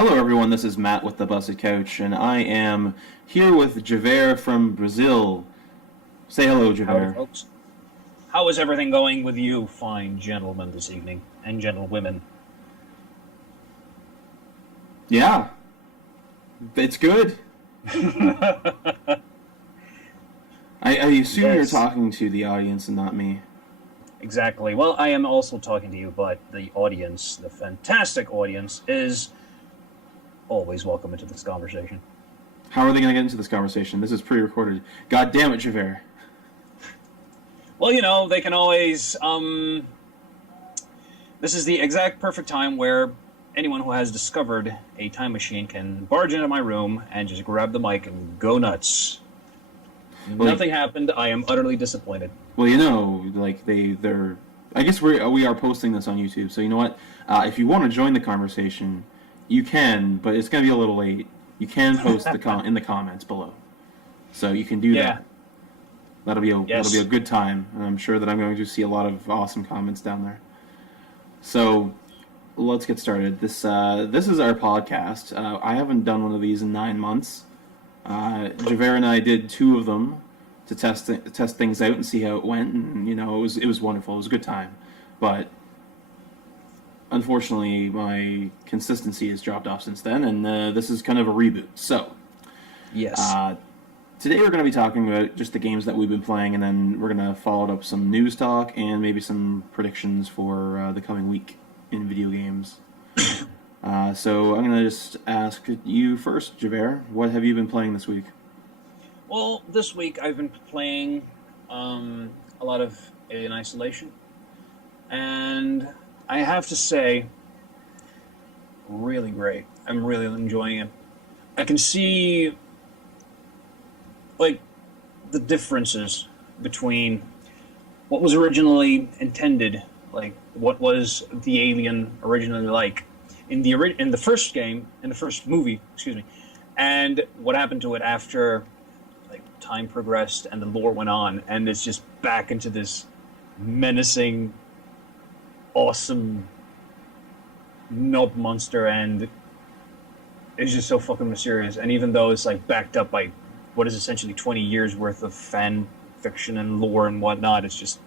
Hello, everyone. This is Matt with the Busted Couch, and I am here with Javer from Brazil. Say hello, Howdy, Javer. folks. How is everything going with you, fine gentlemen, this evening, and gentlewomen? Yeah, it's good. I assume you're Yes. talking to the audience and not me. Exactly. Well, I am also talking to you, but the audience, the fantastic audience, is always welcome into this conversation. How are they going to get into this conversation? This is pre-recorded. God damn it, Javer. Well, they can always, this is the exact perfect time where anyone who has discovered a time machine can barge into my room and just grab the mic and go nuts. Well, Nothing happened. I am utterly disappointed. Well, like they're. I guess we are posting this on YouTube, so you know what? If you want to join the conversation, you can, but it's going to be a little late. You can post in the comments below, so you can do that. That'll be a good time, and I'm sure that I'm going to see a lot of awesome comments down there. So let's get started. This is our podcast. I haven't done one of these in 9 months. Javer and I did 2 of them to test things out and see how it went, and it was wonderful. It was a good time, but unfortunately my consistency has dropped off since then, and this is kind of a reboot. So Yes. today we're going to be talking about just the games that we've been playing, and then we're going to follow up some news talk and maybe some predictions for the coming week in video games. So I'm going to just ask you first, Javer, what have you been playing this week? Well, this week I've been playing a lot of Alien Isolation, and I have to say, really great. I'm really enjoying it. I can see, the differences between what was originally intended, what was the alien originally like in the first game, in the first movie, and what happened to it after time progressed and the lore went on, and it's just back into this menacing, awesome nub monster, and it's just so fucking mysterious. And even though it's backed up by what is essentially 20 years worth of fan fiction and lore and whatnot, it's just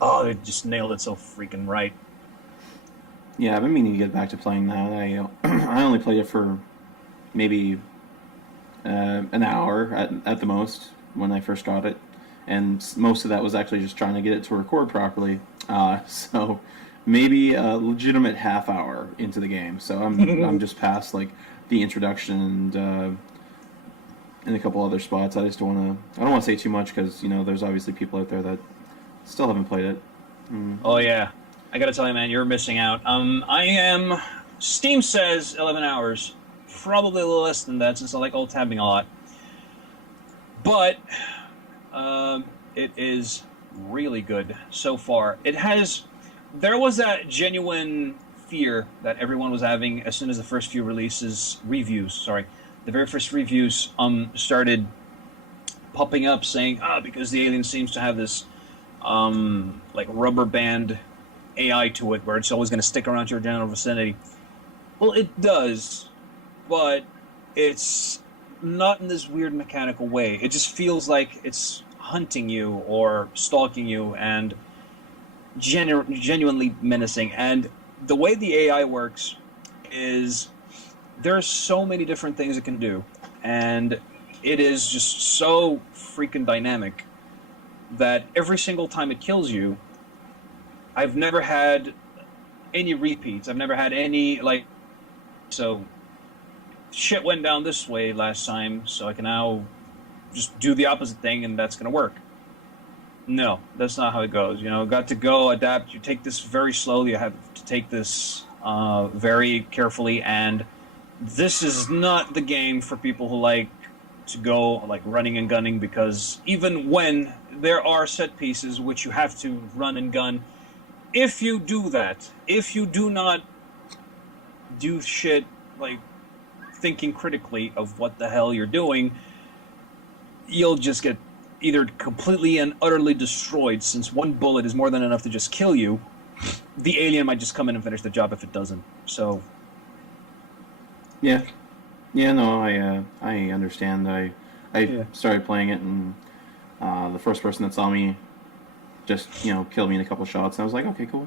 they just nailed it so freaking right. Yeah, I've been meaning to get back to playing that. I only played it for maybe an hour at the most when I first got it, and most of that was actually just trying to get it to record properly. So maybe a legitimate half hour into the game. So I'm just past the introduction and a couple other spots. I don't want to say too much because there's obviously people out there that still haven't played it. Oh yeah, I gotta tell you, man, you're missing out. Steam says 11 hours. Probably a little less than that, since I like alt-tabbing a lot. But it is really good so far. There was that genuine fear that everyone was having as soon as the first few the very first reviews started popping up saying, because the alien seems to have this rubber band AI to it, where it's always going to stick around your general vicinity. Well, it does, but it's not in this weird mechanical way. It just feels like it's hunting you or stalking you and genuinely menacing. And the way the AI works is there's so many different things it can do, and it is just so freaking dynamic that every single time it kills you, I've never had any repeats. I've never had any so shit went down this way last time, so I can now just do the opposite thing and that's going to work. No, that's not how it goes. Got to go, adapt. You take this very slowly. You have to take this very carefully, and this is not the game for people who like to go running and gunning, because even when there are set pieces which you have to run and gun, if you do that, if you do not do shit thinking critically of what the hell you're doing, you'll just get either completely and utterly destroyed, since one bullet is more than enough to just kill you. The alien might just come in and finish the job if it doesn't. So Yeah. Yeah, no, I understand. I Yeah. started playing it, and the first person that saw me just killed me in a couple shots. And I was like, okay, cool.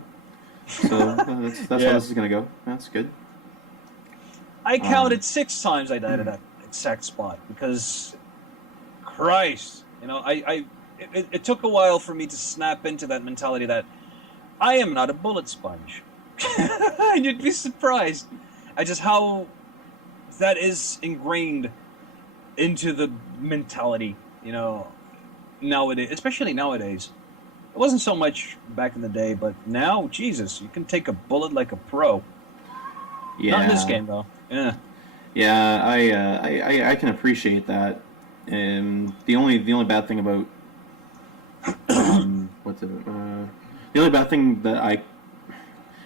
So that's how Yeah. this is gonna go. That's good. I Um, counted 6 times I died at that exact spot because, Christ, it took a while for me to snap into that mentality that I am not a bullet sponge. And you'd be surprised at just how that is ingrained into the mentality, nowadays, especially nowadays. It wasn't so much back in the day, but now, Jesus, you can take a bullet like a pro. Not in this yeah, game, though. Yeah. yeah, I can appreciate that. And the only bad thing about what's it? The only bad thing that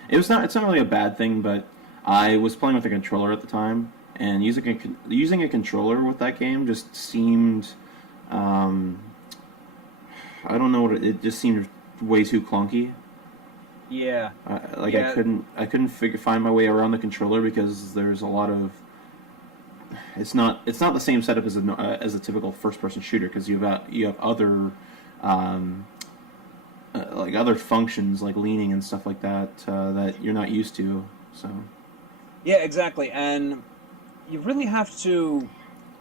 it's not really a bad thing, but I was playing with a controller at the time, and using a controller with that game just seemed, um, I don't know it just seemed way too clunky. Yeah. Like Yeah. I couldn't find my way around the controller because there's a lot of it's not the same setup as a typical first person shooter because you have other um, like other functions like leaning and stuff like that that you're not used to. So Yeah, exactly. And you really have to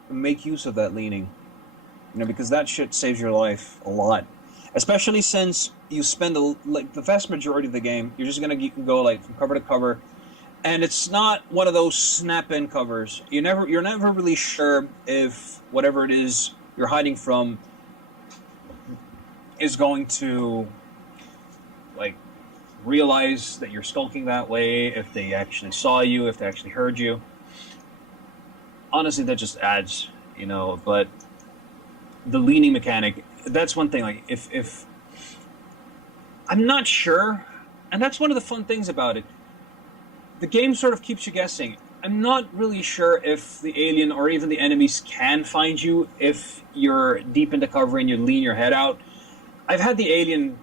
make use of that leaning, because that shit saves your life a lot. Especially since you spend like the vast majority of the game, you can go like from cover to cover, and it's not one of those snap-in covers. You're never really sure if whatever it is you're hiding from is going to like realize that you're skulking that way, if they actually saw you, if they actually heard you. Honestly, that just adds, but the leaning mechanic, that's one thing. Like, if I'm not sure, and that's one of the fun things about it. The game sort of keeps you guessing. I'm not really sure if the alien or even the enemies can find you if you're deep into cover and you lean your head out. I've had the alien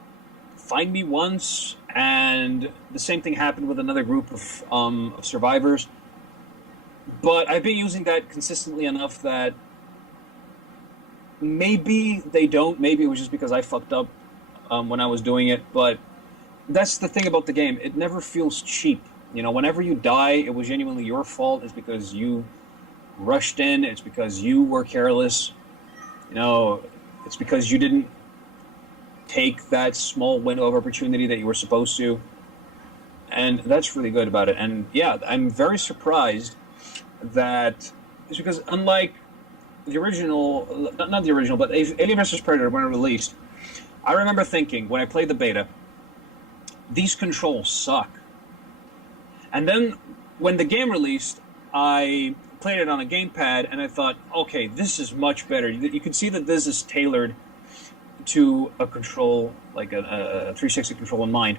find me once, and the same thing happened with another group of survivors. But I've been using that consistently enough that maybe they don't. Maybe it was just because I fucked up when I was doing it. But that's the thing about the game. It never feels cheap. Whenever you die, it was genuinely your fault. It's because you rushed in. It's because you were careless. It's because you didn't take that small window of opportunity that you were supposed to. And that's really good about it. And yeah, I'm very surprised that it's because unlike the original, not the original, but Alien vs. Predator when it released, I remember thinking when I played the beta, these controls suck. And then when the game released, I played it on a gamepad and I thought, okay, this is much better. You can see that this is tailored to a control, like a 360 control in mind.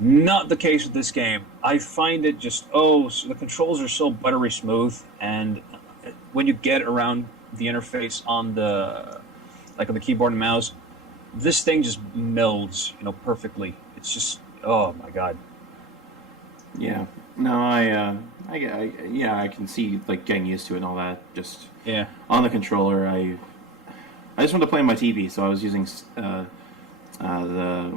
Not the case with this game. I find it just, so the controls are so buttery smooth, and when you get around the interface on the keyboard and mouse, this thing just melds, perfectly. It's just, oh my god. yeah, no, I can see like getting used to it and all that. Just Yeah. on the controller, I just wanted to play on my TV, so I was using the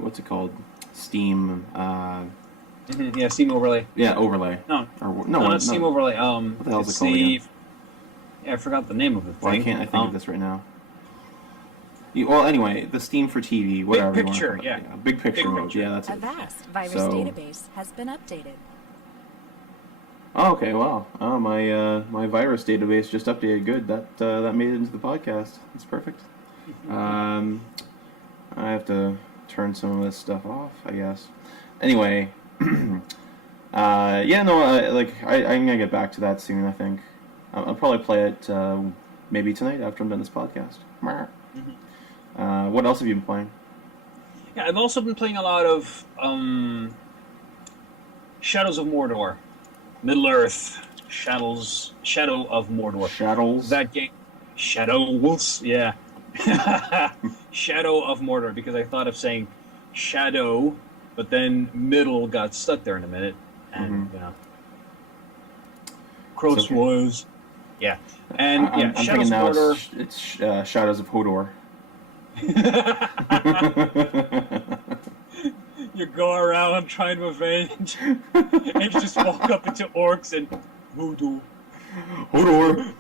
what's it called, Steam. Yeah, Steam Overlay. Yeah, Overlay. No, Or, not Steam Overlay. What the hell is It's it called again? Yeah, I forgot the name of the thing. Well, I can't. I think of this right now. Well, anyway, the Steam for TV, whatever. Big Picture, yeah. Big Picture Big mode. Picture. Yeah, that's A it. vast virus So- database has been updated. Oh, okay. Wow. Oh, my virus database just updated. Good. That made it into the podcast. That's perfect. I have to turn some of this stuff off, I guess. Anyway, yeah, no, I'm gonna get back to that soon. I think I'll probably play it maybe tonight after I'm done this podcast. What else have you been playing? Yeah, I've also been playing a lot of Shadows of Mordor, Middle Earth, Shadow of Mordor. Shadows. That game, Shadows, yeah, Shadow of Mordor, because I thought of saying Shadow, but then middle got stuck there in a minute, and Crosswise. Yeah. And I'm Shadows thinking of now Mordor. it's Shadows of Hodor. You go around trying to avenge, and you just walk up into orcs and Mordor. Hodor.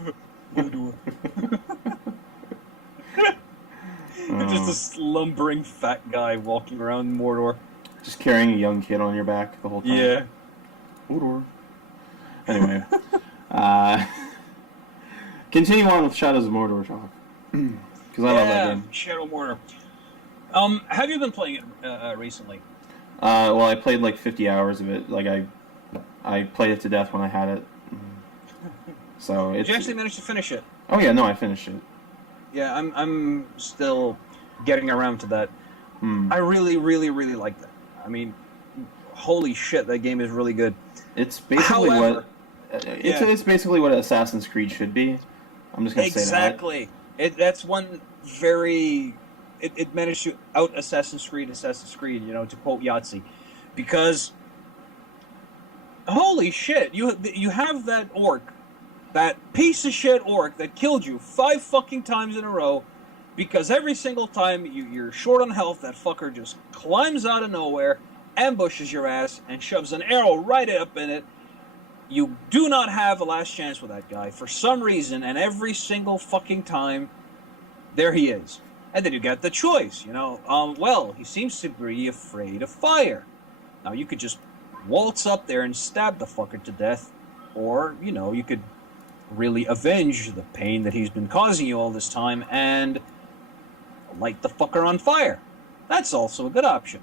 Mordor. Just a slumbering fat guy walking around Mordor. Just carrying a young kid on your back the whole time. Yeah. Hodor. Anyway, continue on with Shadows of Mordor talk. Because I love that game. Shadow of Mordor. Have you been playing it recently? Well, I played like 50 hours of it. Like I played it to death when I had it. So Did you actually manage to finish it? Oh yeah, no, I finished it. Yeah, I'm still getting around to that. I really, really, really like that. I mean, holy shit, that game is really good. It's basically it's basically what Assassin's Creed should be. I'm just gonna say that. Exactly. That's one very. It managed to out Assassin's Creed, you know, to quote Yahtzee, because holy shit, you have that orc, that piece of shit orc that killed you 5 fucking times in a row, because every single time you're short on health, that fucker just climbs out of nowhere, ambushes your ass, and shoves an arrow right up in it. You do not have a last chance with that guy for some reason, and every single fucking time, there he is. And then you get the choice, you know. Well, he seems to be afraid of fire. Now, you could just waltz up there and stab the fucker to death, or, you know, you could really avenge the pain that he's been causing you all this time and light the fucker on fire. That's also a good option.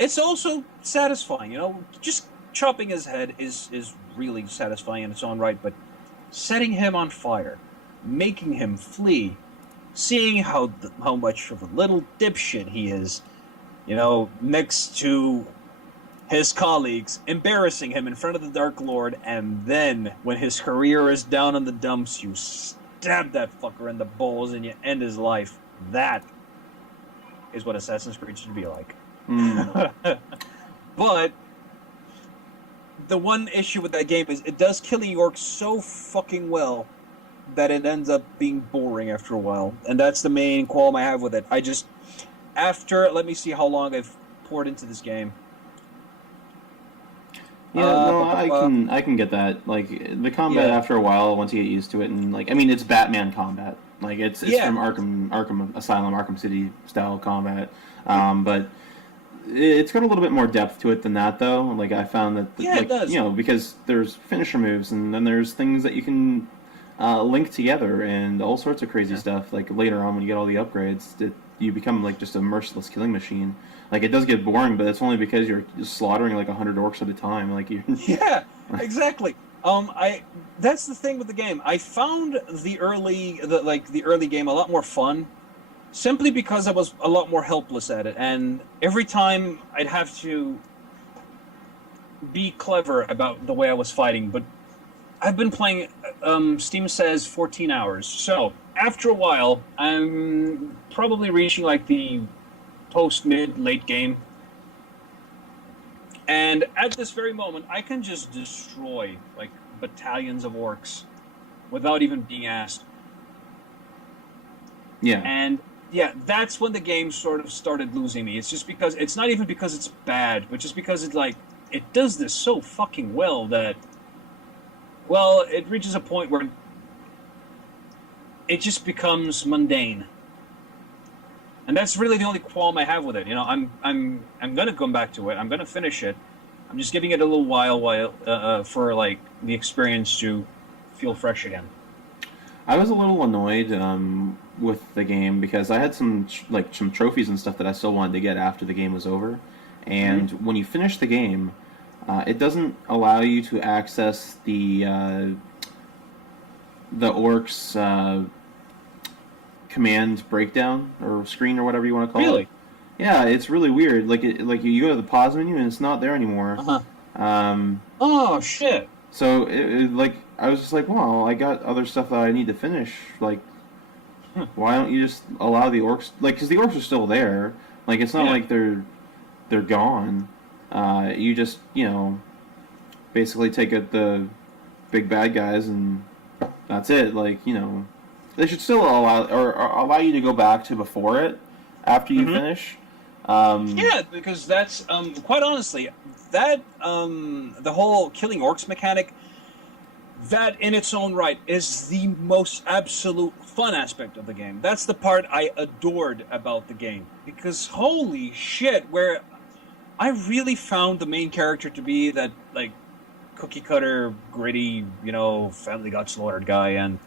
It's also satisfying, you know. Just chopping his head is really satisfying in its own right, but setting him on fire, making him flee, seeing how much of a little dipshit he is, you know, next to his colleagues, embarrassing him in front of the Dark Lord, and then, when his career is down in the dumps, you stab that fucker in the balls and you end his life. That is what Assassin's Creed should be like. But the one issue with that game is it does kill the orcs so fucking well that it ends up being boring after a while. And that's the main qualm I have with it. Let me see how long I've poured into this game. Yeah, no, I can get that. Like, the combat after a while, once you get used to it, and, like, I mean, it's Batman combat. Like, it's from Arkham Asylum, Arkham City style combat. But it's got a little bit more depth to it than that, though. Like, I found that, it does. You know, because there's finisher moves, and then there's things that you can link together, and all sorts of crazy stuff. Like, later on, when you get all the upgrades, you become, like, just a merciless killing machine. Like, it does get boring, but it's only because you're just slaughtering, like, 100 orcs at a time. Like, Yeah, exactly. That's the thing with the game. I found the early game a lot more fun, simply because I was a lot more helpless at it, and every time I'd have to be clever about the way I was fighting. But I've been playing, Steam says 14 hours, so after a while, I'm probably reaching like the post-mid-late game, and at this very moment, I can just destroy like battalions of orcs without even being asked. Yeah. And yeah, that's when the game sort of started losing me. It's just because it's not even because it's bad, but just because it does this so fucking well that, well, it reaches a point where it just becomes mundane. And that's really the only qualm I have with it. You know, I'm gonna come back to it. I'm gonna finish it. I'm just giving it a little while for like the experience to feel fresh again. I was a little annoyed with the game because I had some trophies and stuff that I still wanted to get after the game was over, and when you finish the game, it doesn't allow you to access the orcs' command breakdown or screen or whatever you want to call it. Really? Yeah, it's really weird. Like you go to the pause menu and it's not there anymore. Oh shit. So I was just like, well, I got other stuff that I need to finish. Like, why don't you just allow the orcs? Like, because the orcs are still there. Like, it's not like they're gone. You just basically take the big bad guys, and that's it. Like, you know, they should still allow you to go back to before it after you finish. Yeah, because that's quite honestly that the whole killing orcs mechanic. That in its own right is the most absolute fun aspect of the game. That's the part I adored about the game. Because holy shit, where I really found the main character to be that, like, cookie cutter, gritty, you know, family got slaughtered guy, and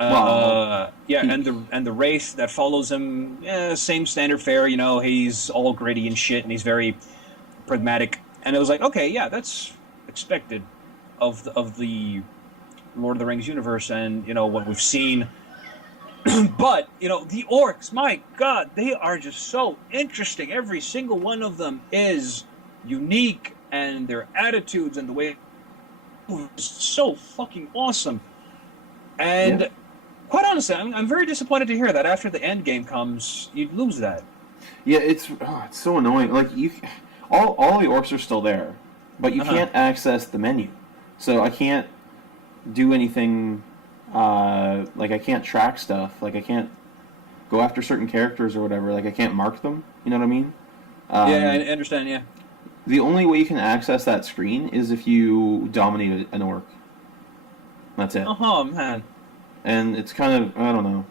and the race that follows him, same standard fare, you know, he's all gritty and shit, and he's very pragmatic. And it was like, okay, yeah, that's expected of the Lord of the Rings universe, and you know what we've seen. But you know the orcs, my God, they are just so interesting. Every single one of them is unique, and their attitudes and the way is so fucking awesome. And quite honestly, I'm very disappointed to hear that after the end game comes, you'd lose that. Yeah, it's so annoying. Like all the orcs are still there, but you can't access the menu. So I can't do anything, like I can't track stuff, like I can't go after certain characters or whatever, like I can't mark them, you know what I mean? Yeah, I understand, yeah. The only way you can access that screen is if you dominate an orc. That's it. Oh, man. And it's kind of, I don't know.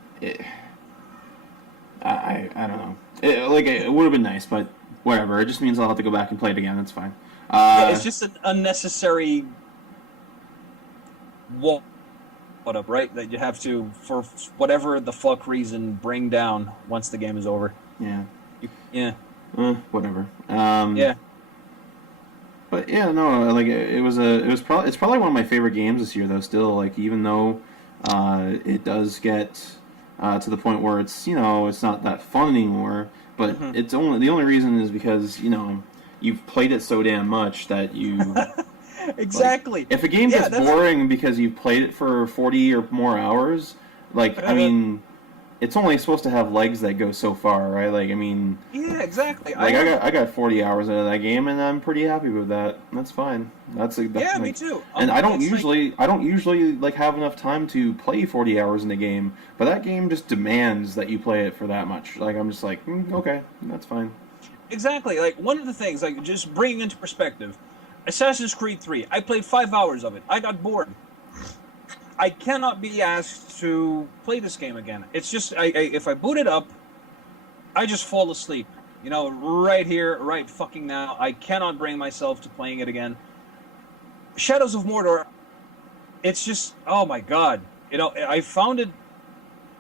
I don't know. It would have been nice, but whatever. It just means I'll have to go back and play it again, that's fine. Yeah, it's just an unnecessary what up, right? That you have to, for whatever the fuck reason, bring down once the game is over. Yeah. Yeah. Whatever. Yeah. But yeah, no, like it's probably one of my favorite games this year though. Still, like even though it does get to the point where it's it's not that fun anymore. But it's the only reason is because you've played it so damn much that you. Exactly. Like, if a game gets boring because you've played it for 40 or more hours, like, I mean, it's only supposed to have legs that go so far, right? Like, I mean... Yeah, exactly. Like, I got 40 hours out of that game, and I'm pretty happy with that. That's fine. That's yeah, me too. And I don't usually like have enough time to play 40 hours in the game, but that game just demands that you play it for that much. Like, I'm just like, okay, that's fine. Exactly. Like, one of the things, like, just bringing into perspective... Assassin's Creed 3. I played 5 hours of it. I got bored. I cannot be asked to play this game again. It's just, if I boot it up, I just fall asleep. Right here, right fucking now. I cannot bring myself to playing it again. Shadows of Mordor, it's just, oh my God. I found it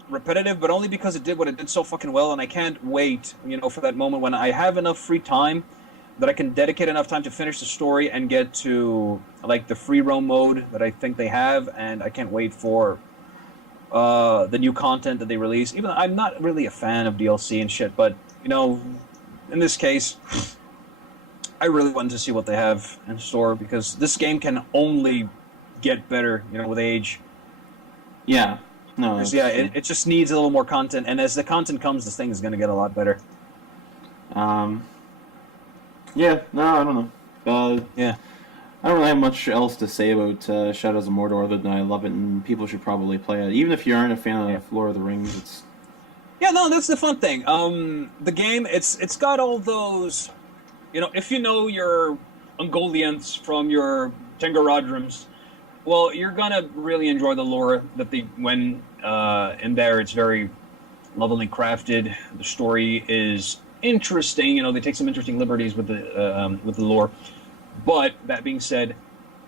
repetitive, but only because it did what it did so fucking well, and I can't wait, for that moment when I have enough free time that I can dedicate enough time to finish the story and get to, like, the free roam mode that I think they have, and I can't wait for the new content that they release. Even though I'm not really a fan of DLC and shit, but, in this case, I really wanted to see what they have in store, because this game can only get better, with age. Yeah. No. Yeah, it just needs a little more content, and as the content comes, this thing is going to get a lot better. Yeah, no, I don't know. Yeah. I don't really have much else to say about Shadows of Mordor other than I love it and people should probably play it. Even if you aren't a fan of Lord of the Rings, it's... Yeah, no, that's the fun thing. The game, it's got all those... if you know your Ungoliants from your Tengaradrums, well, you're gonna really enjoy the lore that when in there. It's very lovely crafted. The story is interesting. They take some interesting liberties with the lore. But that being said,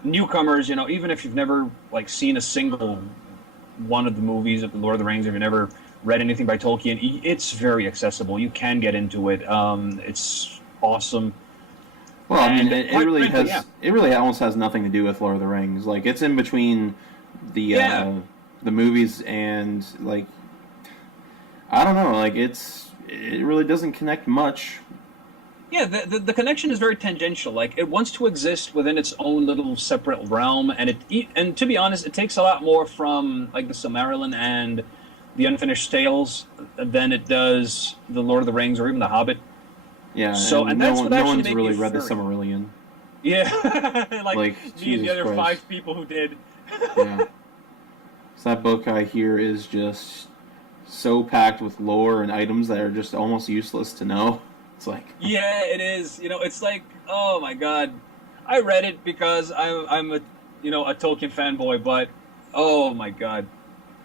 newcomers, even if you've never seen a single one of the movies of the Lord of the Rings, if you've never read anything by Tolkien, it's very accessible. You can get into it. It's awesome. Well, I mean, it really has. Yeah. It really almost has nothing to do with Lord of the Rings. Like, it's in between the movies and I don't know. It really doesn't connect much. Yeah, the connection is very tangential. It wants to exist within its own little separate realm, and to be honest, it takes a lot more from the Silmarillion and the Unfinished Tales than it does the Lord of the Rings or even the Hobbit. Yeah, so and that's what no actually one's really read the Silmarillion. Yeah, me and the other Christ. 5 people who did. Yeah. So that book I hear is just so packed with lore and items that are just almost useless to know. It's like Yeah, it is. It's like, oh my god, I read it because I'm a a Tolkien fanboy, but oh my god,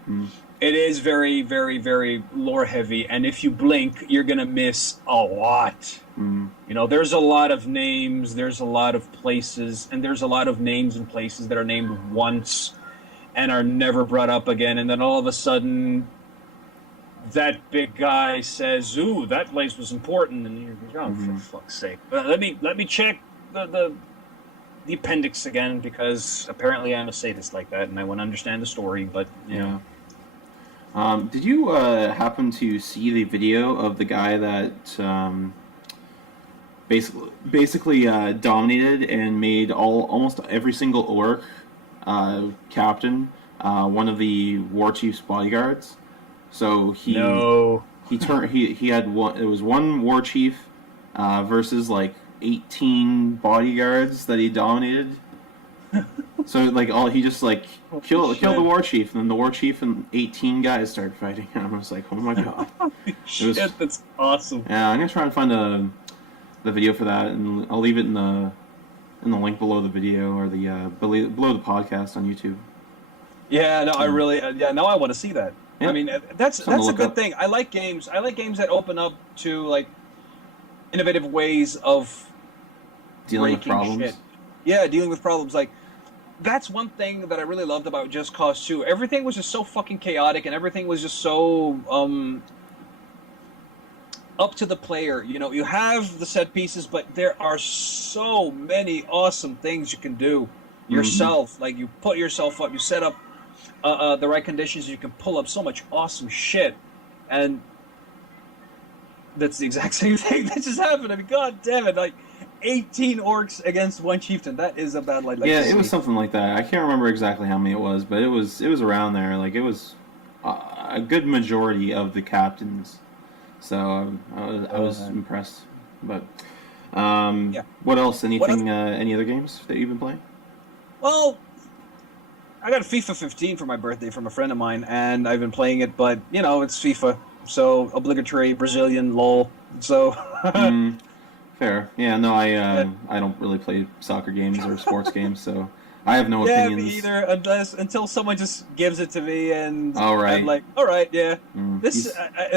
mm, it is very, very, very lore heavy, and if you blink, you're gonna miss a lot. mm, There's a lot of names, there's a lot of places, and there's a lot of names and places that are named once and are never brought up again, and then all of a sudden that big guy says, "Ooh, that place was important," and you're like, "Oh, for fuck's sake!" Let me check the appendix again because apparently I'm a sadist like that, and I want to understand the story. But yeah. Did you happen to see the video of the guy that basically dominated and made almost every single orc captain one of the war chief's bodyguards? So he had one. It was one war chief versus like 18 bodyguards that he dominated. So like he just like killed the war chief, and then the war chief and 18 guys started fighting. And I was like, oh my god, shit, that's awesome. Yeah, I'm gonna try and find the video for that, and I'll leave it in the link below the video or the below the podcast on YouTube. Yeah, no, I really now I want to see that. Yeah. I mean, that's a good thing. I like games. I like games that open up to like innovative ways of dealing with problems. Shit. Yeah, dealing with problems. Like that's one thing that I really loved about Just Cause 2. Everything was just so fucking chaotic, and everything was just so up to the player. You have the set pieces, but there are so many awesome things you can do yourself. Like you put yourself up, you set up the right conditions, you can pull up so much awesome shit, and that's the exact same thing that just happened. I mean, god damn it, like 18 orcs against one chieftain. That is a bad light. Yeah, it was something like that. I can't remember exactly how many it was, but it was around there. Like it was a good majority of the captains. So I was impressed. But what else? Anything? Any other games that you've been playing? Well, I got a FIFA 15 for my birthday from a friend of mine, and I've been playing it. But it's FIFA, so obligatory Brazilian lol. So. Fair. Yeah. No, I don't really play soccer games or sports games, so I have no opinions. Yeah, me either. Until someone just gives it to me, and all right. I'm like, all right, yeah. And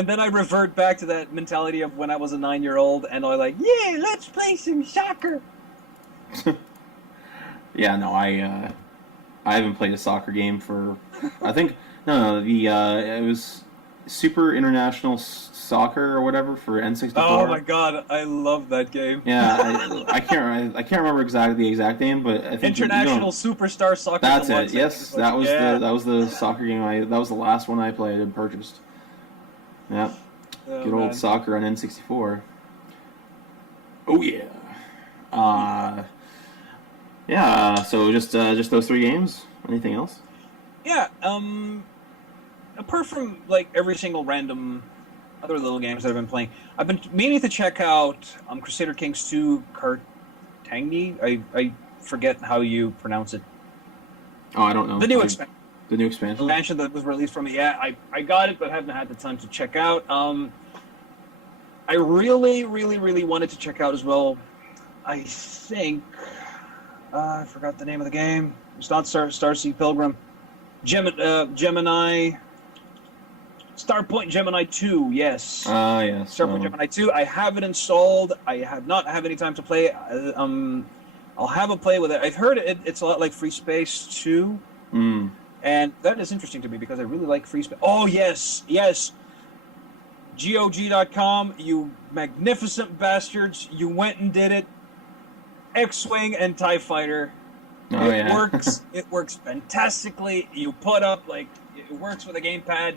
then I revert back to that mentality of when I was a 9-year-old, and I'm like, yeah, let's play some soccer. Yeah. No, I haven't played a soccer game for. I think it was Super International Soccer or whatever for N64. Oh my god, I love that game. Yeah, I can't remember the exact name, but I think International Superstar Soccer. That's it. Yes, that was the soccer game. That was the last one I played and purchased. Yeah, good old soccer on N64. Oh yeah. Yeah. So just those 3 games. Anything else? Yeah. Apart from like every single random other little games that I've been playing, I've been meaning to check out Crusader Kings 2 Cartagena. I forget how you pronounce it. Oh, I don't know. The new expansion. The new expansion. Expansion that was released from it. Yeah, I got it, but haven't had the time to check out. I really, really, really wanted to check out as well. I think I forgot the name of the game. It's not Starseed Pilgrim. Gemini. Starpoint Gemini 2, yes. Yes. Starpoint Gemini 2. I have it installed. I have not had any time to play it. I'll have a play with it. I've heard it's a lot like Free Space 2. And that is interesting to me because I really like Free Space. Oh, yes. GOG.com, you magnificent bastards. You went and did it. X-Wing and TIE Fighter. It works. It works fantastically. You put up, it works with a gamepad.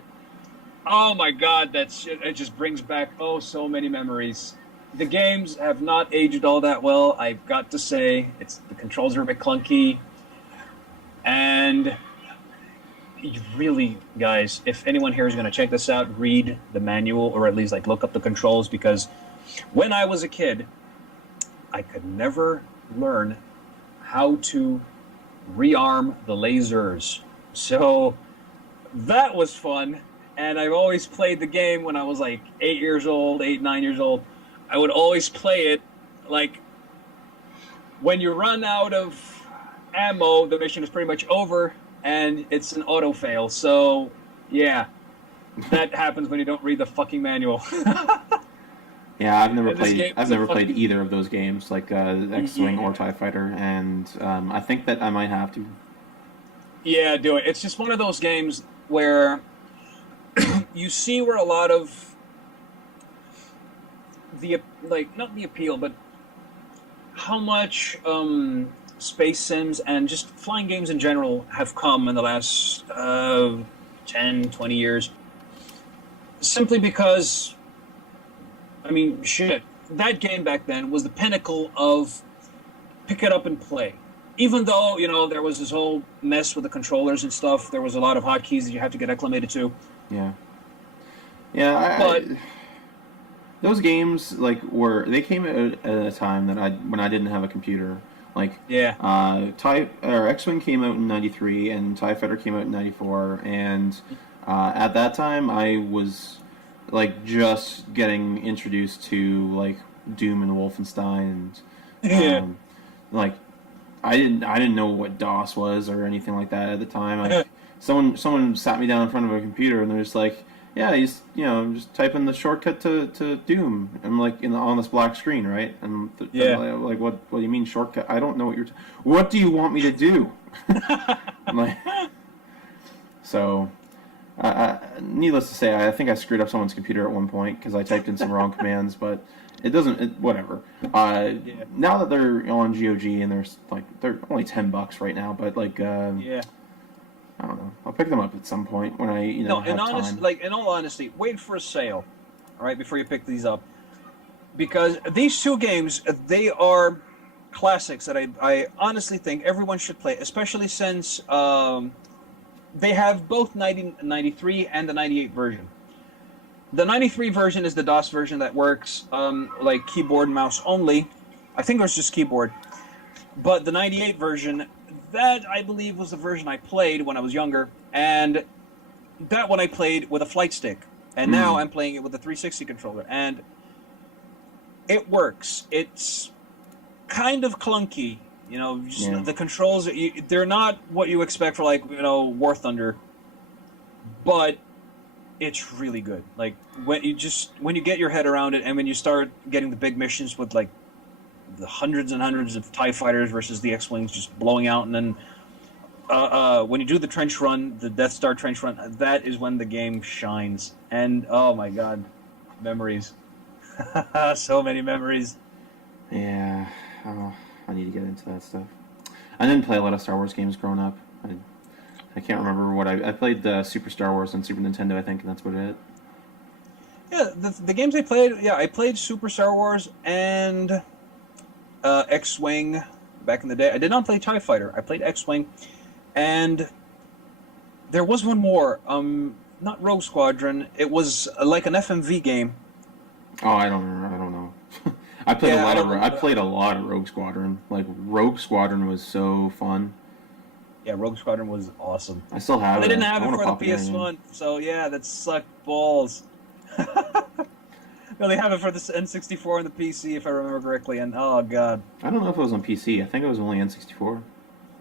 Oh my god, that shit, it just brings back so many memories. The games have not aged all that well, I've got to say. The controls are a bit clunky. And you really, guys, if anyone here is going to check this out, read the manual or at least look up the controls, because when I was a kid, I could never learn how to rearm the lasers. So that was fun. And I've always played the game when I was like 8 years old, 8, 9 years old. I would always play it like when you run out of ammo, the mission is pretty much over and it's an auto fail. So yeah, that happens when you don't read the fucking manual. Yeah, I've never played either of those games, like X-Wing or TIE Fighter, and I think that I might have to. Yeah, do it. It's just one of those games where you see where a lot of the, like, not the appeal, but how much space sims and just flying games in general have come in the last 10, 20 years. Simply because, I mean, shit, that game back then was the pinnacle of pick it up and play. Even though, you know, there was this whole mess with the controllers and stuff, there was a lot of hotkeys that you have to get acclimated to. Yeah. Yeah, those games, like, they came at a time that when I didn't have a computer. Like, yeah. X-Wing came out in 93 and TIE Fighter came out in 94, and at that time I was like just getting introduced to like Doom and Wolfenstein, and like I didn't know what DOS was or anything like that at the time. Like someone sat me down in front of a computer and they're just like, yeah, just type in the shortcut to Doom. I'm like on this black screen, right? And like, what do you mean shortcut? I don't know what do you want me to do? I'm like, so. Needless to say, I think I screwed up someone's computer at one point because I typed in some wrong commands, but whatever. Now that they're on GOG and they're only $10 right now, but like, I don't know. I'll pick them up at some point when I have time. Like, in all honesty, wait for a sale, all right, before you pick these up, because these two games, they are classics that I honestly think everyone should play, especially since they have both 93 and the 98 version. The 93 version is the DOS version that works like keyboard and mouse only. I think it was just keyboard. But the 98 version, that I believe was the version I played when I was younger, and that one I played with a flight stick. And now I'm playing it with a 360 controller, and it works. It's kind of clunky. You know, the controls, they're not what you expect for, like, War Thunder, but it's really good. Like, when you get your head around it, and when you start getting the big missions with, like, the hundreds and hundreds of TIE fighters versus the X-Wings just blowing out, and then when you do the trench run, the Death Star trench run, that is when the game shines. And, oh my god, memories. So many memories. Yeah, I need to get into that stuff. I didn't play a lot of Star Wars games growing up. I can't remember what I played. Super Star Wars on Super Nintendo, I think, and that's what it. Yeah, the games I played. Yeah, I played Super Star Wars and X-Wing back in the day. I did not play TIE Fighter. I played X-Wing, and there was one more. Not Rogue Squadron. It was like an FMV game. Oh, I don't know. I played a lot of Rogue Squadron. Like, Rogue Squadron was so fun. Yeah, Rogue Squadron was awesome. I still have it. I didn't have it for the PS1, so yeah, that sucked balls. No, they have it for the N64 and the PC, if I remember correctly, and oh god. I don't know if it was on PC. I think it was only N64.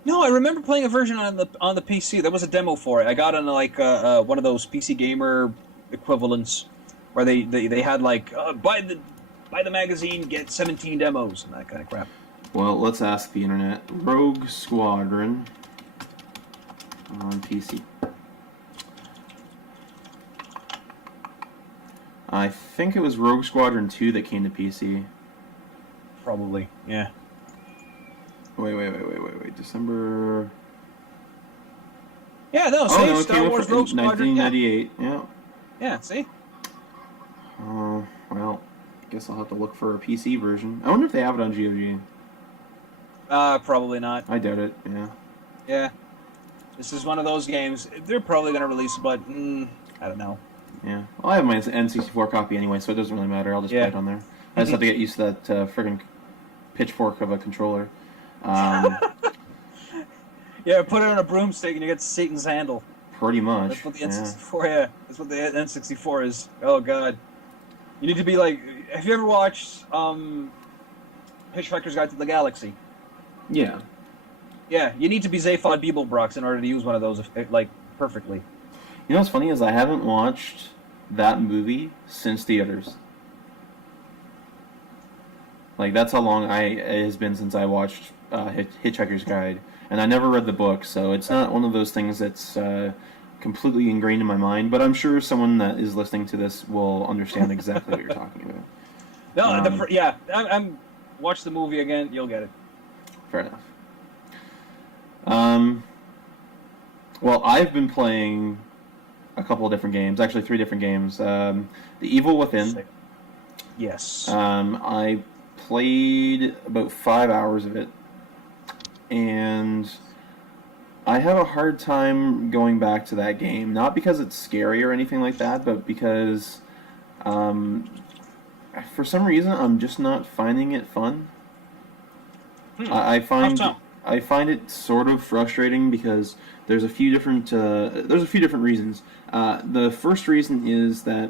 No, I remember playing a version on the PC. There was a demo for it. I got on like one of those PC Gamer equivalents where they had like buy the magazine, get 17 demos and that kind of crap. Well, let's ask the internet. Rogue Squadron on PC. I think it was Rogue Squadron 2 that came to PC. Probably, yeah. Wait. December... Yeah, no, see, Star Wars Rogue Squadron. 1998, yeah. Yeah, see? Oh, well, I guess I'll have to look for a PC version. I wonder if they have it on GOG. Probably not. I doubt it, yeah. Yeah. This is one of those games. They're probably going to release it, but I don't know. Yeah. Well, I have my N64 copy anyway, so it doesn't really matter. I'll just play it on there. I just have to get used to that friggin' pitchfork of a controller. Yeah, put it on a broomstick and you get Satan's handle. Pretty much. That's what the N64, yeah. That's what the N64 is. Oh, God. You need to be like... Have you ever watched Hitchhiker's Guide to the Galaxy? Yeah. Yeah, you need to be Zaphod Beeblebrox in order to use one of those, like, perfectly. You know what's funny is I haven't watched that movie since theaters. Like, that's how long it has been since I watched Hitchhiker's Guide. And I never read the book, so it's not one of those things that's completely ingrained in my mind. But I'm sure someone that is listening to this will understand exactly what you're talking about. No, I'm watch the movie again, you'll get it. Fair enough. Well, I've been playing a couple of different games, actually 3 different games. The Evil Within. Yes. I played about 5 hours of it, and I have a hard time going back to that game. Not because it's scary or anything like that, but because for some reason I'm just not finding it fun. I find it sort of frustrating because there's a few different reasons. The first reason is that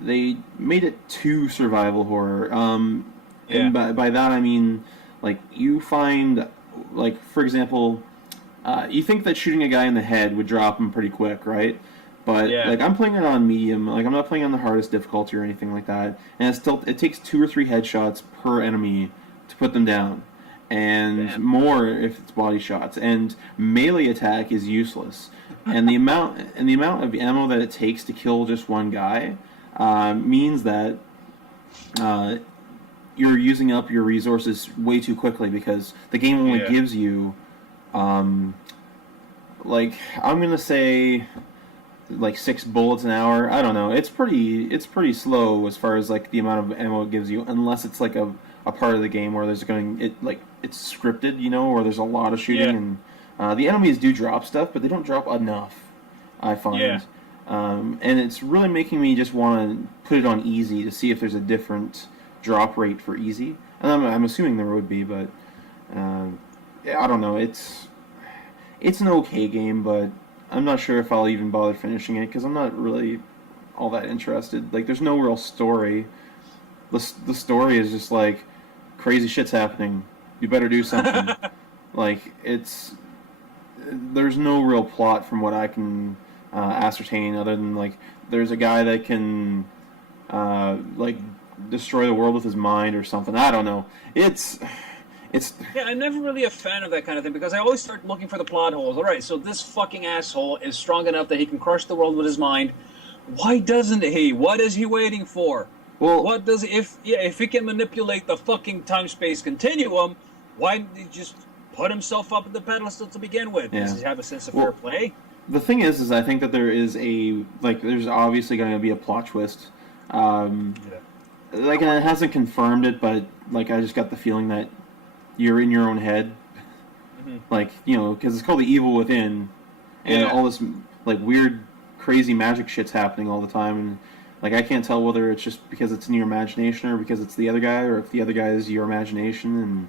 they made it too survival horror. And by that I mean, like, you find, like, for example, you think that shooting a guy in the head would drop him pretty quick, right? But like, I'm playing it on medium. Like, I'm not playing on the hardest difficulty or anything like that. And it takes 2 or 3 headshots per enemy to put them down, and more if it's body shots. And melee attack is useless. And the amount of ammo that it takes to kill just one guy means that you're using up your resources way too quickly, because the game only gives you like, I'm gonna say, like 6 bullets an hour. I don't know. It's pretty slow as far as, like, the amount of ammo it gives you, unless it's like a part of the game where it's scripted, you know, or there's a lot of shooting, and the enemies do drop stuff, but they don't drop enough, I find. And it's really making me just want to put it on easy to see if there's a different drop rate for easy. And I'm assuming there would be, but I don't know. It's an okay game, but I'm not sure if I'll even bother finishing it, because I'm not really all that interested. Like, there's no real story. The story is just like, crazy shit's happening, you better do something. Like, there's no real plot from what I can ascertain, other than, like, there's a guy that can like, destroy the world with his mind or something. I don't know. It's I'm never really a fan of that kind of thing, because I always start looking for the plot holes. All right, so this fucking asshole is strong enough that he can crush the world with his mind. Why doesn't he? What is he waiting for? Well, what does if he can manipulate the fucking time-space continuum, why didn't he just put himself up at the pedestal to begin with? Does he have a sense of fair play? The thing is I think that there's obviously going to be a plot twist. Like, and it hasn't confirmed it, but, like, I just got the feeling that you're in your own head. Like, you know, because it's called The Evil Within, and all this, like, weird, crazy magic shit's happening all the time, and, like, I can't tell whether it's just because it's in your imagination or because it's the other guy, or if the other guy is your imagination and,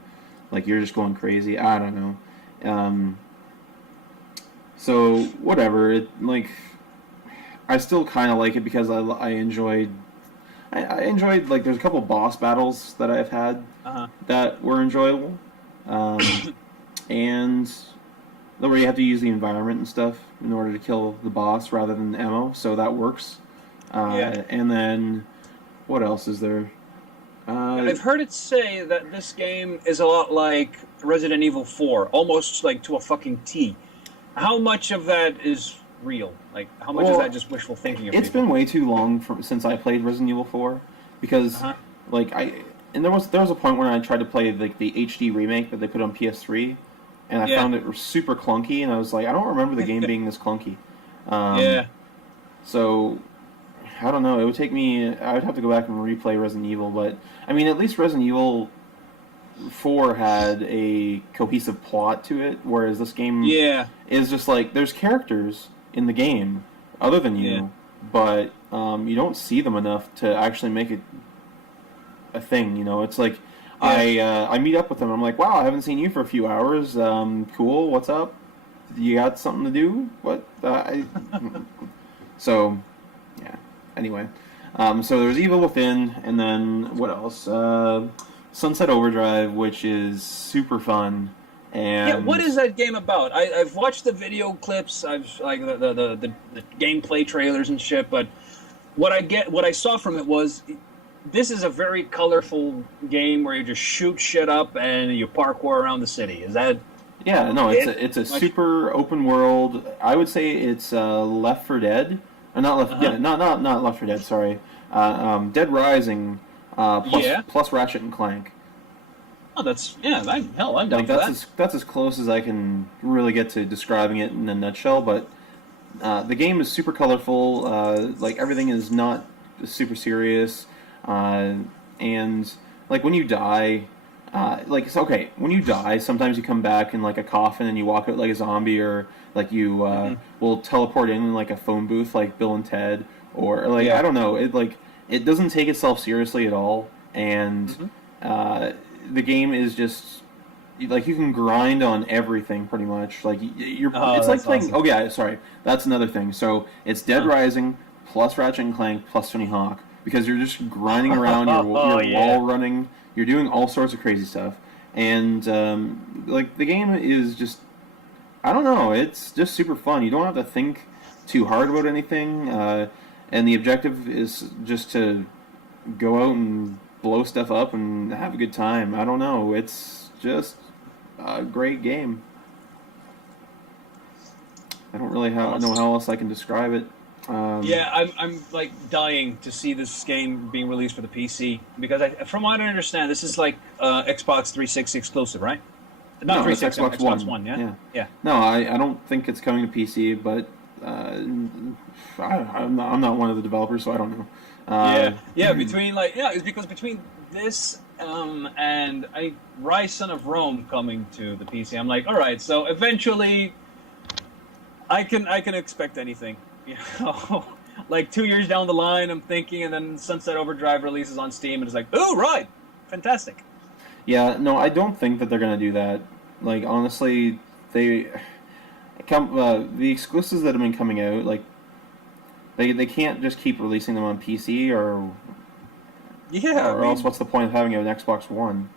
like, you're just going crazy. I don't know. So, whatever. Like, I still kind of like it because I enjoyed, like, there's a couple boss battles that I've had that were enjoyable. And where you have to use the environment and stuff in order to kill the boss rather than ammo, so that works. And then, what else is there? I've heard it say that this game is a lot like Resident Evil 4, almost like to a fucking T. How much of that is real? Like, how much is that just wishful thinking of It's people? been way too long since I played Resident Evil 4, because like, there was a point where I tried to play, like, the HD remake that they put on PS3, and I found it super clunky, and I was like, I don't remember the game being this clunky. So, I don't know. It would take me. I would have to go back and replay Resident Evil, but I mean, at least Resident Evil 4 had a cohesive plot to it, whereas this game is just like, there's characters in the game other than you, but you don't see them enough to actually make it a thing. You know, it's like I meet up with them. I'm like, wow, I haven't seen you for a few hours. Cool. What's up? you got something to do? What? So, yeah. Anyway, so there's Evil Within, and then what else? Sunset Overdrive, which is super fun. And Yeah, what is that game about? I've watched the video clips, I've like the gameplay trailers and shit, but what I saw from it was this is a very colorful game where you just shoot shit up and you parkour around the city. Is that? Yeah, no, it's a super open world. I would say it's Left 4 Dead, or not Left. Yeah, not Left 4 Dead. Sorry, Dead Rising plus Ratchet and Clank. Oh, I'm down Like for that. that's as close as I can really get to describing it in a nutshell. But the game is super colorful. Like everything is not super serious, and like when you die. It's okay. When you die, sometimes you come back in like a coffin and you walk out like a zombie, or like you will teleport in like a phone booth, like Bill and Ted, or like I don't know. It doesn't take itself seriously at all, and the game is just like you can grind on everything pretty much. Like you're, it's like playing. Awesome. Oh yeah, sorry, that's another thing. So it's Dead Rising plus Ratchet and Clank plus Tony Hawk because you're just grinding around. You're wall running. You're doing all sorts of crazy stuff, and like the game is just, I don't know, it's just super fun. You don't have to think too hard about anything, and the objective is just to go out and blow stuff up and have a good time. I don't know, it's just a great game. I don't really know how else I can describe it. I'm like dying to see this game being released for the PC because from what I understand, this is like Xbox 360 exclusive, right? Not 360, Xbox One. Yeah. No, I don't think it's coming to PC, but I'm not one of the developers, so I don't know. It's because between this and Rise Son of Rome coming to the PC, I'm like, all right, so eventually I can expect anything. You know, like 2 years down the line, I'm thinking, and then Sunset Overdrive releases on Steam, and it's like, oh, right, fantastic. Yeah, no, I don't think that they're gonna do that. Like, honestly, the exclusives that have been coming out, like, they can't just keep releasing them on PC, or else what's the point of having an Xbox One?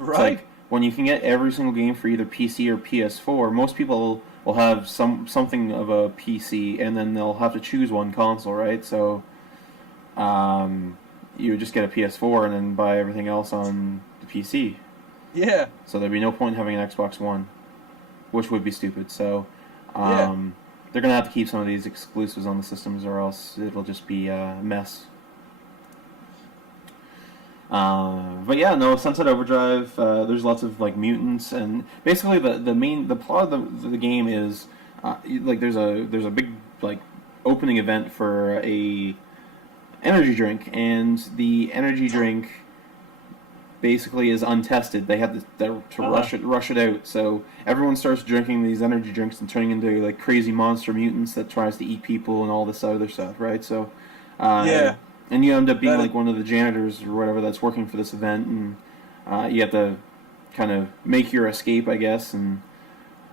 Right. It's like, when you can get every single game for either PC or PS4, most people will have something of a PC, and then they'll have to choose one console, right? So, you would just get a PS4 and then buy everything else on the PC. Yeah. So there'd be no point in having an Xbox One, which would be stupid. So, they're gonna have to keep some of these exclusives on the systems, or else it'll just be a mess. But yeah, no, Sunset Overdrive, there's lots of like mutants, and basically the plot of the game is like there's a big like opening event for a energy drink, and the energy drink basically is untested. They have to rush it out, so everyone starts drinking these energy drinks and turning into like crazy monster mutants that tries to eat people and all this other stuff, right? So and you end up being like one of the janitors or whatever that's working for this event, and you have to kind of make your escape, I guess. And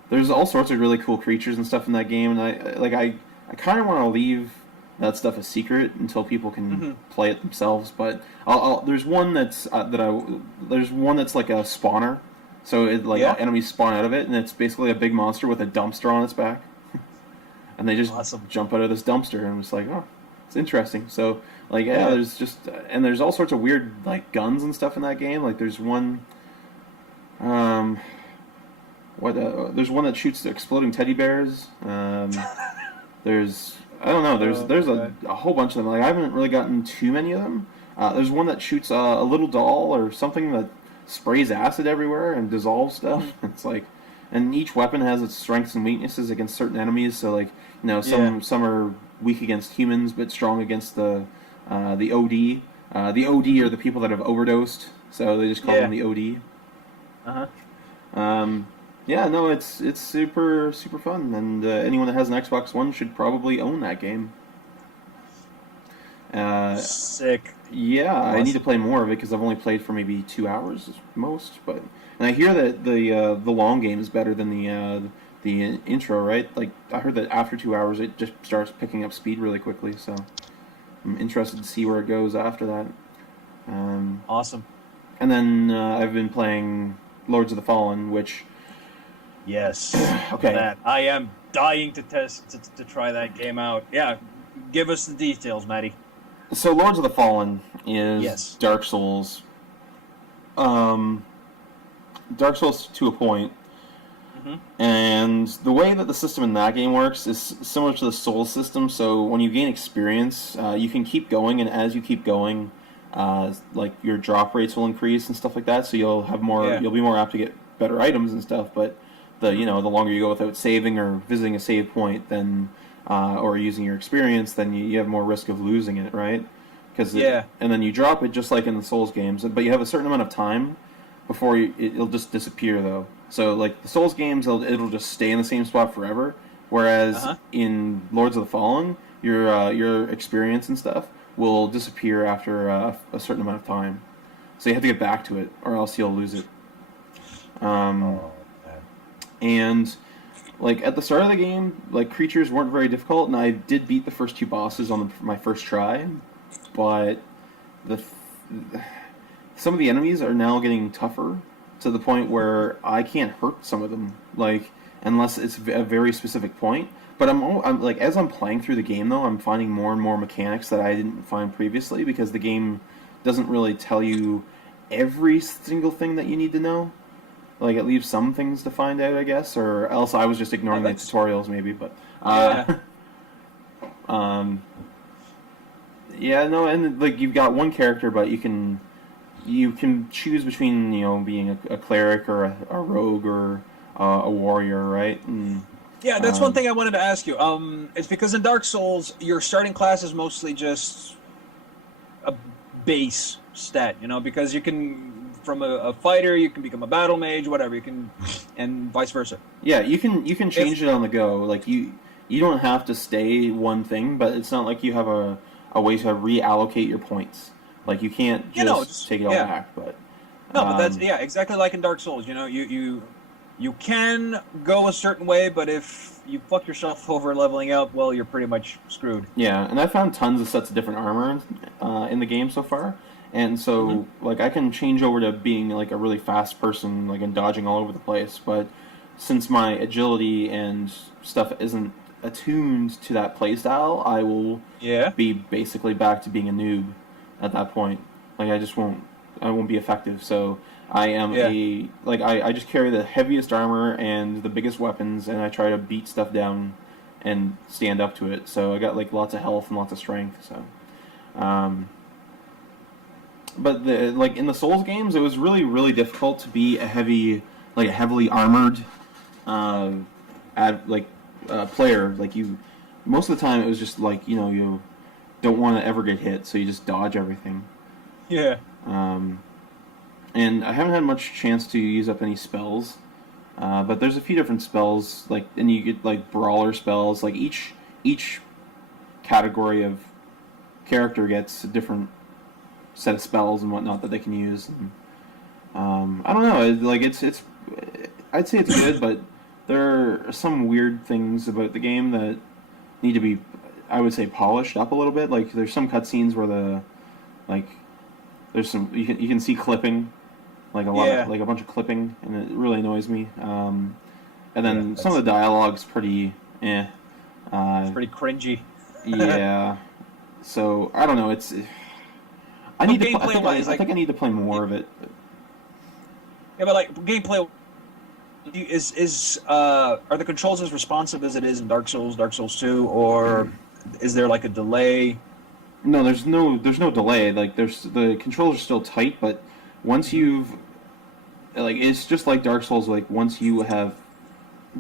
there's all sorts of really cool creatures and stuff in that game, and I kind of want to leave that stuff a secret until people can play it themselves. But there's one that's there's one that's like a spawner, so enemies spawn out of it, and it's basically a big monster with a dumpster on its back, and they just jump out of this dumpster, and it's like, oh, it's interesting. So there's just and there's all sorts of weird like guns and stuff in that game. Like there's one, there's one that shoots exploding teddy bears. There's there's a whole bunch of them. Like I haven't really gotten too many of them. There's one that shoots a little doll or something that sprays acid everywhere and dissolves stuff. It's like, and each weapon has its strengths and weaknesses against certain enemies. So like some are weak against humans but strong against the OD. The OD are the people that have overdosed, so they just call them the OD. It's super fun, and anyone that has an Xbox One should probably own that game. Sick. Yeah, awesome. I need to play more of it because I've only played for maybe 2 hours most. And I hear that the long game is better than the the intro, right? Like, I heard that after 2 hours, it just starts picking up speed really quickly. So I'm interested to see where it goes after that. Awesome. And then I've been playing Lords of the Fallen, which Yes. okay. That I am dying to try that game out. Yeah, give us the details, Matty. So Lords of the Fallen is Yes. Dark Souls. Dark Souls to a point. And the way that the system in that game works is similar to the Souls system. So when you gain experience, you can keep going, and as you keep going, like your drop rates will increase and stuff like that. So you'll have more. Yeah. You'll be more apt to get better items and stuff. But the longer you go without saving or visiting a save point, then or using your experience, then you have more risk of losing it, right? And then you drop it just like in the Souls games, but you have a certain amount of time before it'll just disappear though. So like the Souls games, it'll just stay in the same spot forever. Whereas in Lords of the Fallen, your experience and stuff will disappear after a certain amount of time. So you have to get back to it, or else you'll lose it. And like at the start of the game, like creatures weren't very difficult, and I did beat the first 2 bosses on my first try. But some of the enemies are now getting tougher to the point where I can't hurt some of them, like unless it's a very specific point. But I'm like, as I'm playing through the game though, I'm finding more and more mechanics that I didn't find previously, because the game doesn't really tell you every single thing that you need to know. Like, it leaves some things to find out, I guess, or else I was just ignoring the tutorials maybe. But yeah, no, and like you've got one character, but you can choose between being a cleric or a rogue or a warrior, right? And, yeah, that's one thing I wanted to ask you. It's because in Dark Souls, your starting class is mostly just a base stat, because you can, from a fighter, you can become a battle mage, whatever you can, and vice versa. Yeah, you can change it on the go. Like you don't have to stay one thing, but it's not like you have a way to reallocate your points. Like you can't just take it all back. But but that's exactly like in Dark Souls. You can go a certain way, but if you fuck yourself over leveling up, well, you're pretty much screwed. Yeah, and I found tons of sets of different armor in the game so far, and so like I can change over to being like a really fast person, like and dodging all over the place. But since my agility and stuff isn't attuned to that playstyle, I will be basically back to being a noob at that point. Like I won't be effective. So I am I just carry the heaviest armor and the biggest weapons, and I try to beat stuff down and stand up to it. So I got like lots of health and lots of strength. So, but like in the Souls games, it was really, really difficult to be a heavily armored player. Like most of the time it was just like you don't want to ever get hit, so you just dodge everything. Yeah. And I haven't had much chance to use up any spells, but there's a few different spells, and you get like brawler spells. Like each category of character gets a different set of spells and whatnot that they can use. And, I don't know. It's I'd say it's good, but there are some weird things about the game that need to be, I would say, polished up a little bit. Like there's some cutscenes where there's some you can see clipping, like a lot of, like a bunch of clipping, and it really annoys me. And then some of the dialogue's pretty it's pretty cringy. Yeah. So I don't know. I think I need to play more of it. Yeah, but like gameplay. Are the controls as responsive as it is in Dark Souls 2, or is there like a delay? No, there's no delay. Like the controls are still tight, but once you've it's just like Dark Souls. Like once you have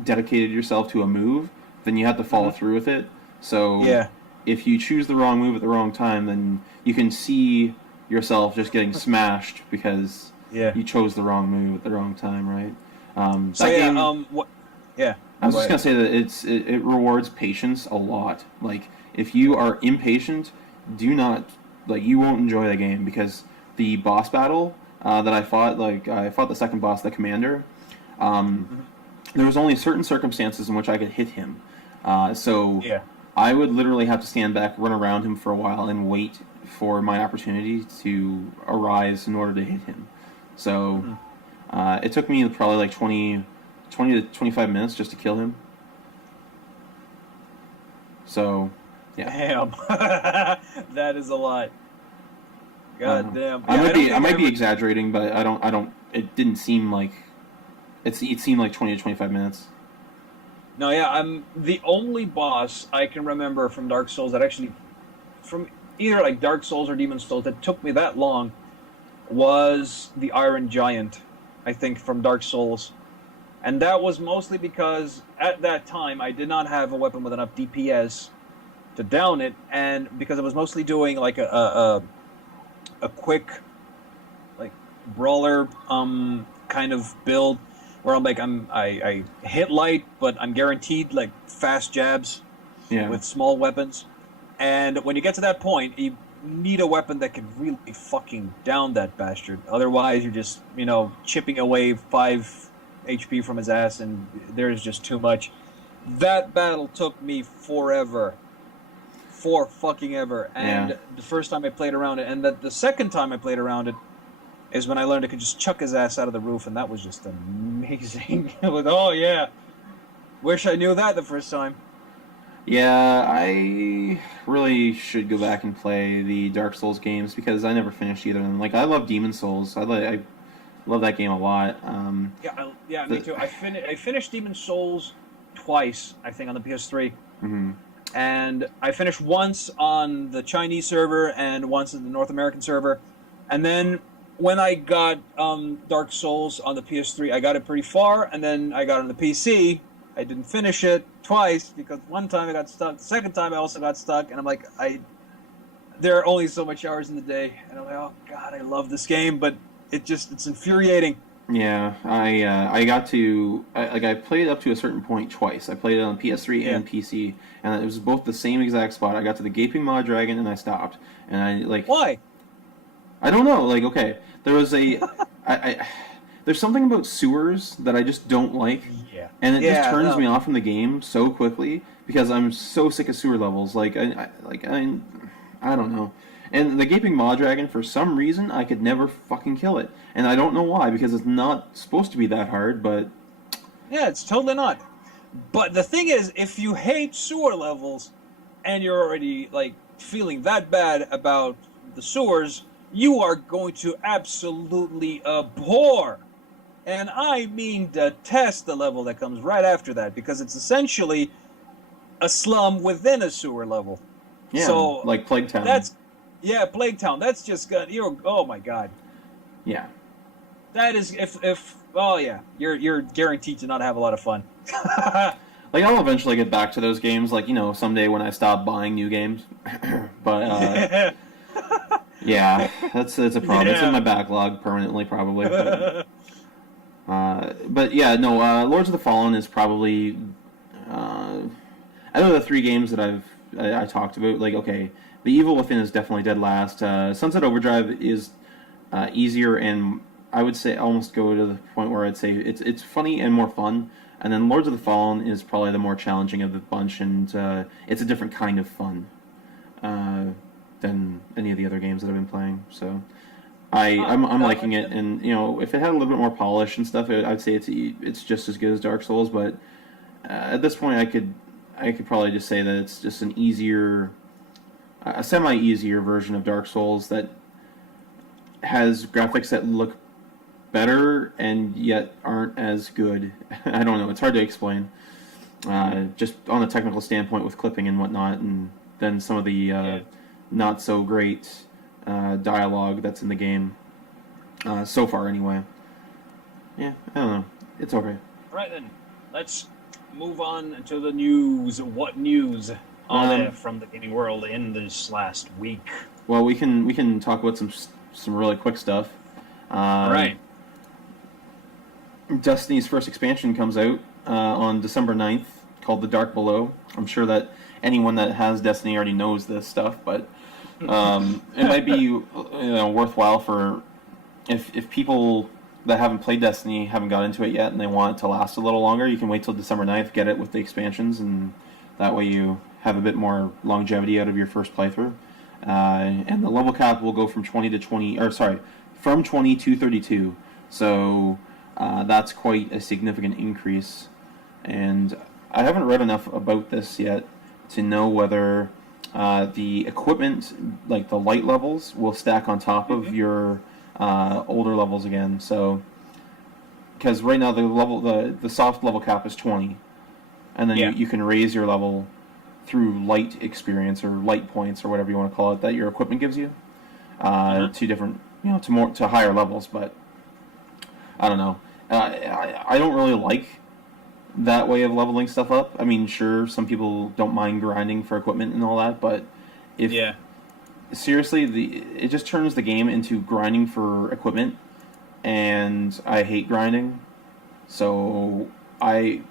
dedicated yourself to a move, then you have to follow through with it. So if you choose the wrong move at the wrong time, then you can see yourself just getting smashed because you chose the wrong move at the wrong time, right? I was just gonna say that it rewards patience a lot. Like if you are impatient, you won't enjoy the game, because the boss battle that I fought the second boss, the commander, there was only certain circumstances in which I could hit him. So Yeah. I would literally have to stand back, run around him for a while, and wait for my opportunity to arise in order to hit him. So it took me probably like 20 to 25 minutes just to kill him. So, yeah. Damn. That is a lot. God damn. I might be exaggerating, but I don't. It didn't seem like it seemed like 20 to 25 minutes. No, yeah, I'm the only boss I can remember from Dark Souls that actually, from either like Dark Souls or Demon Souls, that took me that long was the Iron Giant, I think, from Dark Souls. And that was mostly because at that time I did not have a weapon with enough DPS to down it, and because I was mostly doing like a quick like brawler kind of build where I hit light, but I'm guaranteed like fast jabs with small weapons. And when you get to that point, you need a weapon that can really fucking down that bastard. Otherwise, you're just chipping away 5 HP from his ass, and there's just too much. That battle took me forever. For fucking ever. And the first time I played around it, and the second time I played around it, is when I learned I could just chuck his ass out of the roof, and that was just amazing. It was, oh yeah. Wish I knew that the first time. Yeah, I really should go back and play the Dark Souls games because I never finished either of them. Like, I love Demon Souls. I love that game a lot. Me too. I finished Demon Souls twice, I think, on the PS3. Mm-hmm. And I finished once on the Chinese server and once on the North American server. And then when I got Dark Souls on the PS3, I got it pretty far, and then I got it on the PC. I didn't finish it twice because one time I got stuck. The second time I also got stuck, and I'm like, there are only so much hours in the day, and I'm like, oh god, I love this game, but it's infuriating. Yeah, I played up to a certain point twice. I played it on PS3 and PC, and it was both the same exact spot. I got to the Gaping Maw Dragon and I stopped. And Why? I don't know. Like, okay, there was there's something about sewers that I just don't like. Yeah. And it just turns me off from the game so quickly because I'm so sick of sewer levels. I don't know. And the Gaping Maw Dragon, for some reason, I could never fucking kill it. And I don't know why, because it's not supposed to be that hard, but... Yeah, it's totally not. But the thing is, if you hate sewer levels, and you're already, feeling that bad about the sewers, you are going to absolutely abhor, and I mean detest, the level that comes right after that, because it's essentially a slum within a sewer level. Yeah, so, like Plague Town. Plague Town. That's just good. Oh my god. Yeah. That is you're guaranteed to not have a lot of fun. I'll eventually get back to those games, someday when I stop buying new games. But yeah, that's a problem. Yeah. It's in my backlog permanently, probably. But yeah, no. Lords of the Fallen is probably out of the 3 games that I talked about. The Evil Within is definitely dead last. Sunset Overdrive is easier, and I would say almost go to the point where I'd say it's funny and more fun. And then Lords of the Fallen is probably the more challenging of the bunch, and it's a different kind of fun than any of the other games that I've been playing. So I'm liking it, and if it had a little bit more polish and stuff, I'd say it's just as good as Dark Souls. But at this point, I could probably just say that it's just a semi-easier version of Dark Souls that has graphics that look better and yet aren't as good. I don't know. It's hard to explain. Just on a technical standpoint with clipping and whatnot, and then some of the not so great dialogue that's in the game so far, anyway. Yeah, I don't know. It's okay. All right then, let's move on to the news. What news are there from the gaming world in this last week? Well, we can talk about some really quick stuff. All right. Destiny's first expansion comes out on December 9th, called The Dark Below. I'm sure that anyone that has Destiny already knows this stuff, but it might be worthwhile for if people that haven't played Destiny, haven't got into it yet, and they want it to last a little longer, you can wait till December 9th, get it with the expansions, and that way you have a bit more longevity out of your first playthrough. And the level cap will go from 20 to 20, or sorry, from 20 to 32. So that's quite a significant increase. And I haven't read enough about this yet to know whether the equipment, like the light levels, will stack on top of your older levels again. So, because right now the soft level cap is 20, and then you can raise your level through light experience or light points or whatever you want to call it that your equipment gives you to different, to higher levels. But I don't know. I don't really like that way of leveling stuff up. I mean, sure, some people don't mind grinding for equipment and all that, but seriously, it just turns the game into grinding for equipment, and I hate grinding. So I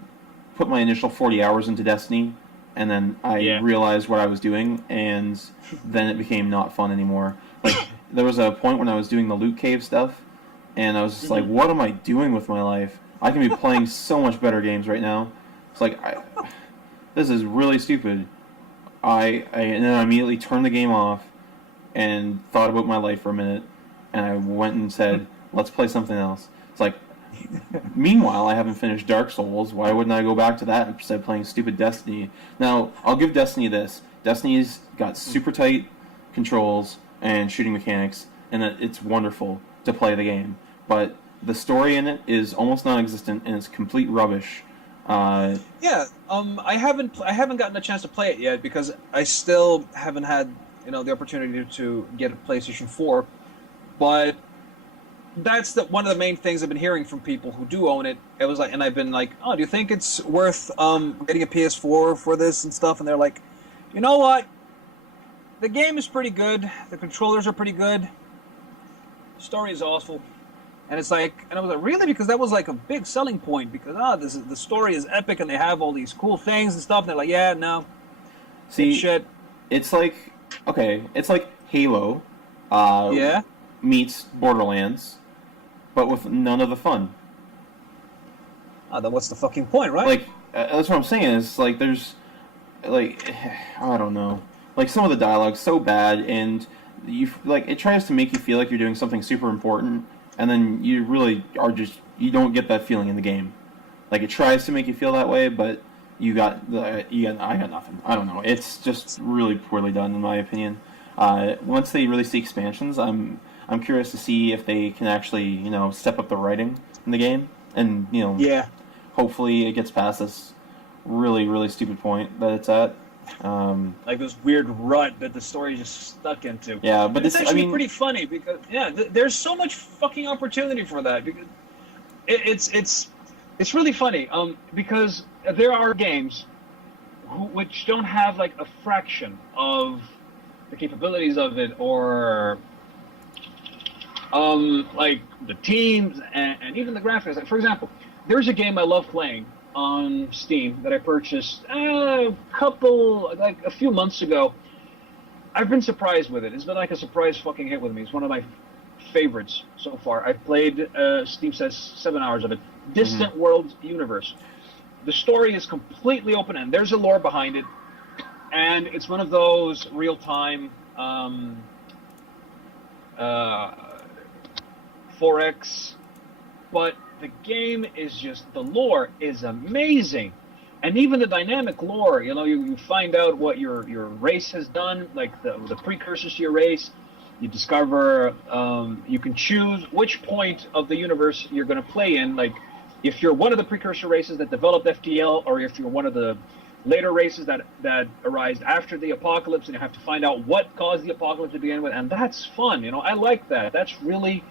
put my initial 40 hours into Destiny, and then I realized what I was doing, and then it became not fun anymore. Like, there was a point when I was doing the loot cave stuff, and I was just like, what am I doing with my life? I can be playing so much better games right now. It's like, this is really stupid. And then I immediately turned the game off and thought about my life for a minute, and I went and said, let's play something else. It's like, meanwhile, I haven't finished Dark Souls. Why wouldn't I go back to that instead of playing stupid Destiny? Now, I'll give Destiny this. Destiny's got super tight controls and shooting mechanics, and it's wonderful to play the game. But the story in it is almost non-existent, and it's complete rubbish. I haven't gotten a chance to play it yet because I still haven't had the opportunity to get a PlayStation 4. But that's one of the main things I've been hearing from people who do own it. It was like, and I've been like, oh, do you think it's worth getting a PS4 for this and stuff? And they're like, you know what? The game is pretty good. The controllers are pretty good. The story is awful. And it's like, and I was like, really? Because that was like a big selling point. Because the story is epic, and they have all these cool things and stuff. And they're like, yeah, no, see, shit. It's like Halo, meets Borderlands, but with none of the fun. Then what's the fucking point, right? Like, that's what I'm saying. Is like, there's, like, I don't know. Like, some of the dialogue's so bad, and it tries to make you feel like you're doing something super important. And then you really are you don't get that feeling in the game. Like, it tries to make you feel that way, but I got nothing. I don't know. It's just really poorly done, in my opinion. Once they release the expansions, I'm curious to see if they can actually, step up the writing in the game. And, hopefully it gets past this really, really stupid point that it's at. Like this weird rut that the story just stuck into. Yeah, but it's actually pretty funny because there's so much fucking opportunity for that because it's really funny. Because there are games which don't have like a fraction of the capabilities of it, or like the teams and even the graphics. Like, for example, there's a game I love playing on Steam that I purchased a few months ago. I've been surprised with it. It's been like a surprise fucking hit with me. It's one of my favorites so far. I've played, Steam says 7 hours of it. Distant Worlds Universe. The story is completely open and there's a lore behind it, and it's one of those real-time 4X, but the game is just, the lore is amazing. And even the dynamic lore, you find out what your race has done, like the precursors to your race. You discover, you can choose which point of the universe you're going to play in. Like, if you're one of the precursor races that developed FTL, or if you're one of the later races that arise after the apocalypse, and you have to find out what caused the apocalypse to begin with. And that's fun, I like that. That's really...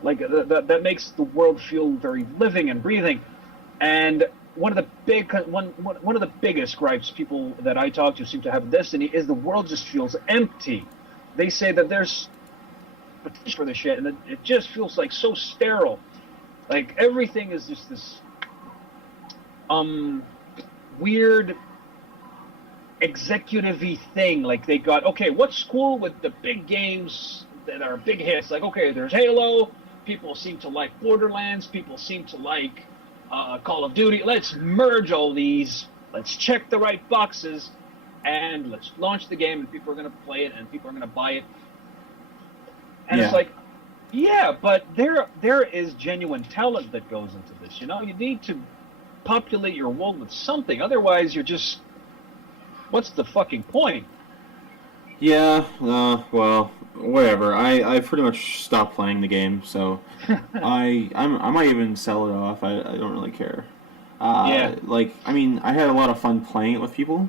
like that makes the world feel very living and breathing. And one of the biggest gripes people that I talk to seem to have in Destiny is the world just feels empty. They say that there's potential for this shit, and it just feels like so sterile. Like, everything is just this weird executive-y thing. Like, they got, okay, what's cool with the big games that are big hits? Like, okay, there's Halo, People seem to like Borderlands. People seem to like Call of Duty. Let's merge all these. Let's check the right boxes, and let's launch the game, and people are going to play it, and people are going to buy it. And it's like, yeah, but there is genuine talent that goes into this. You know, you need to populate your world with something. Otherwise, you're just, what's the fucking point? Yeah, well, whatever. I pretty much stopped playing the game, so I might even sell it off. I don't really care. Like, I mean, I had a lot of fun playing it with people,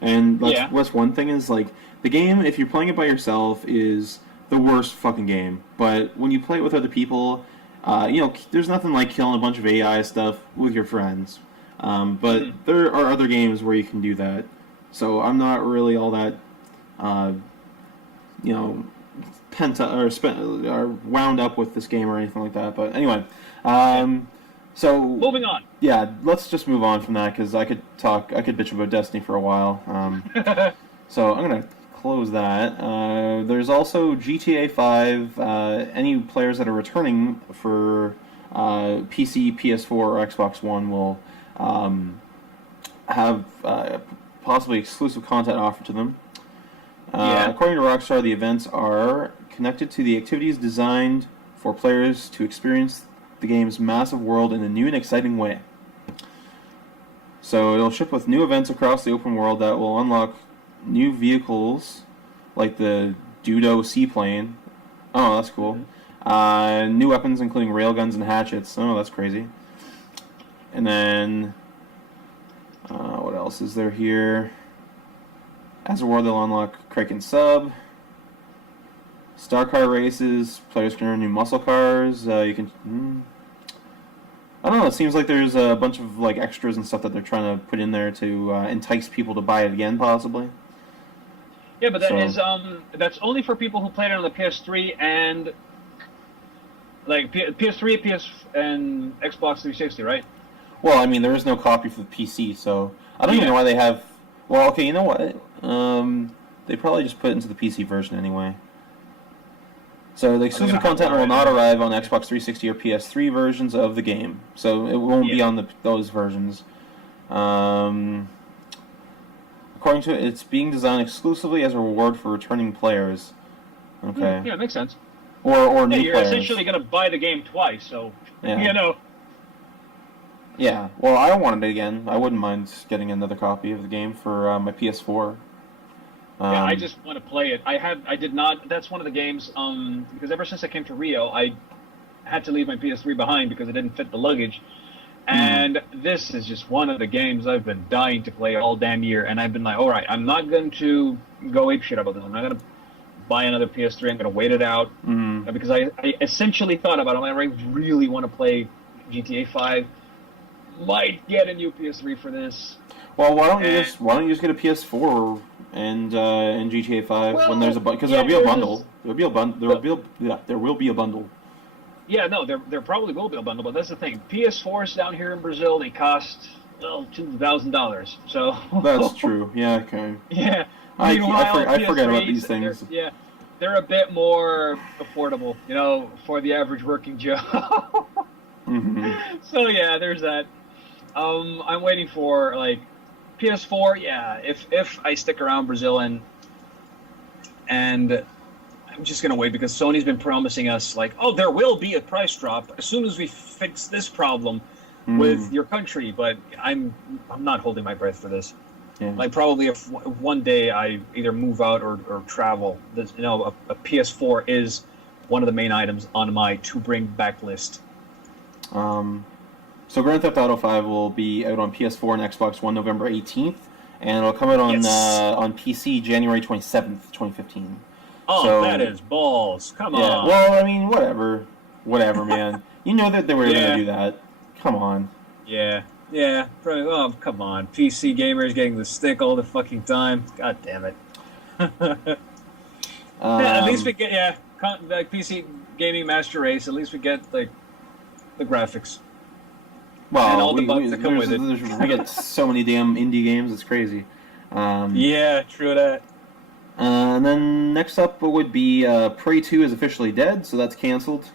and what's one thing is, like, the game, if you're playing it by yourself, is the worst fucking game. But when you play it with other people, you know, there's nothing like killing a bunch of AI stuff with your friends. But there are other games where you can do that. So I'm not really all that, you know, or wound up with this game or anything like that. But anyway, so moving on. Yeah, let's just move on from that because I could bitch about Destiny for a while. So I'm gonna close that. There's also GTA 5. Any players that are returning for PC, PS4, or Xbox One will have possibly exclusive content offered to them. According to Rockstar, the events are connected to the activities designed for players to experience the game's massive world in a new and exciting way. So it'll ship with new events across the open world that will unlock new vehicles, like the Dudo seaplane. Oh, that's cool. New weapons, including railguns and hatchets. Oh, that's crazy. And then, what else is there here? As a world, they'll unlock Kraken Sub, Star Car races. Players can earn new muscle cars. You can. I don't know. It seems like there's a bunch of like extras and stuff that they're trying to put in there to entice people to buy it again, possibly. Yeah, but that's only for people who played it on the PS3 and like PS3, and Xbox 360, right? Well, I mean, there is no copy for the PC, so I don't even know why they have. Well, okay, you know what? They probably just put it into the PC version anyway. So the exclusive content will not arrive on Xbox 360 or PS3 versions of the game, so it won't be on those versions. According to it, it's being designed exclusively as a reward for returning players. Okay. Yeah, it makes sense. Or new you're players. Essentially going to buy the game twice, so you know. Yeah, well, I want it again. I wouldn't mind getting another copy of the game for my PS4. Yeah, I just want to play it. I did not. That's one of the games. Because ever since I came to Rio, I had to leave my PS3 behind because it didn't fit the luggage. And this is just one of the games I've been dying to play all damn year. And I've been like, all right, I'm not going to go apeshit about this. I'm not going to buy another PS3. I'm going to wait it out because I essentially thought about it. I really want to play GTA 5. Might get a new PS3 for this. Well, why don't you just get a PS4 and GTA 5 when there's a because there'll be a bundle. There will be a bundle. Yeah, no, there probably will be a bundle, but that's the thing. PS4s down here in Brazil, they cost $2,000. So that's true. Yeah, okay. Yeah. I forget about these things. They're a bit more affordable, you know, for the average working Joe. So yeah, there's that. I'm waiting for like PS4. Yeah, if I stick around Brazil and I'm just gonna wait because Sony's been promising us like, oh, there will be a price drop as soon as we fix this problem with your country. But I'm not holding my breath for this. Yeah. Like probably if one day I either move out or travel, this, you know, a PS4 is one of the main items on my to bring back list. So Grand Theft Auto 5 will be out on PS4 and Xbox One November 18th, and it'll come out on PC January 27th, 2015. Oh, so, that is balls. Come on. Well, I mean, whatever, man. You know that they were going to do that. Come on. Yeah. Oh, come on. PC gamers getting the stick all the fucking time. God damn it. At least we get like PC gaming master race. At least we get like the graphics. Well, and all the bugs that come with it. We get so many damn indie games, it's crazy. Yeah, true that. And then next up would be Prey 2 is officially dead, so that's canceled.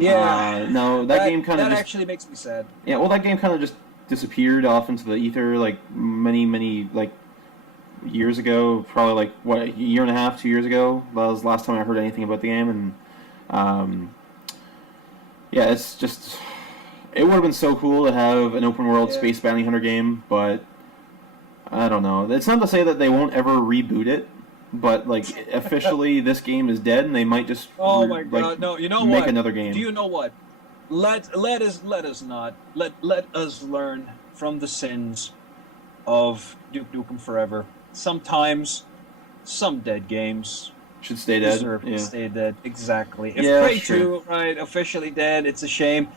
Yeah. No, that game kind of that actually makes me sad. Yeah, well, that game kind of just disappeared off into the ether like many like years ago. Probably like what, a year and a half, 2 years ago. That was the last time I heard anything about the game, and yeah, it's just it would have been so cool to have an open world space bounty hunter game, but I don't know. It's not to say that they won't ever reboot it, but like officially this game is dead, and they might just my god, no! You know make what? another game. Do you know what? Let us learn from the sins of Duke Nukem Forever. Sometimes some dead games should stay dead. Deserve to stay dead. Exactly. If Yeah, Prey sure. 2, right, officially dead, it's a shame.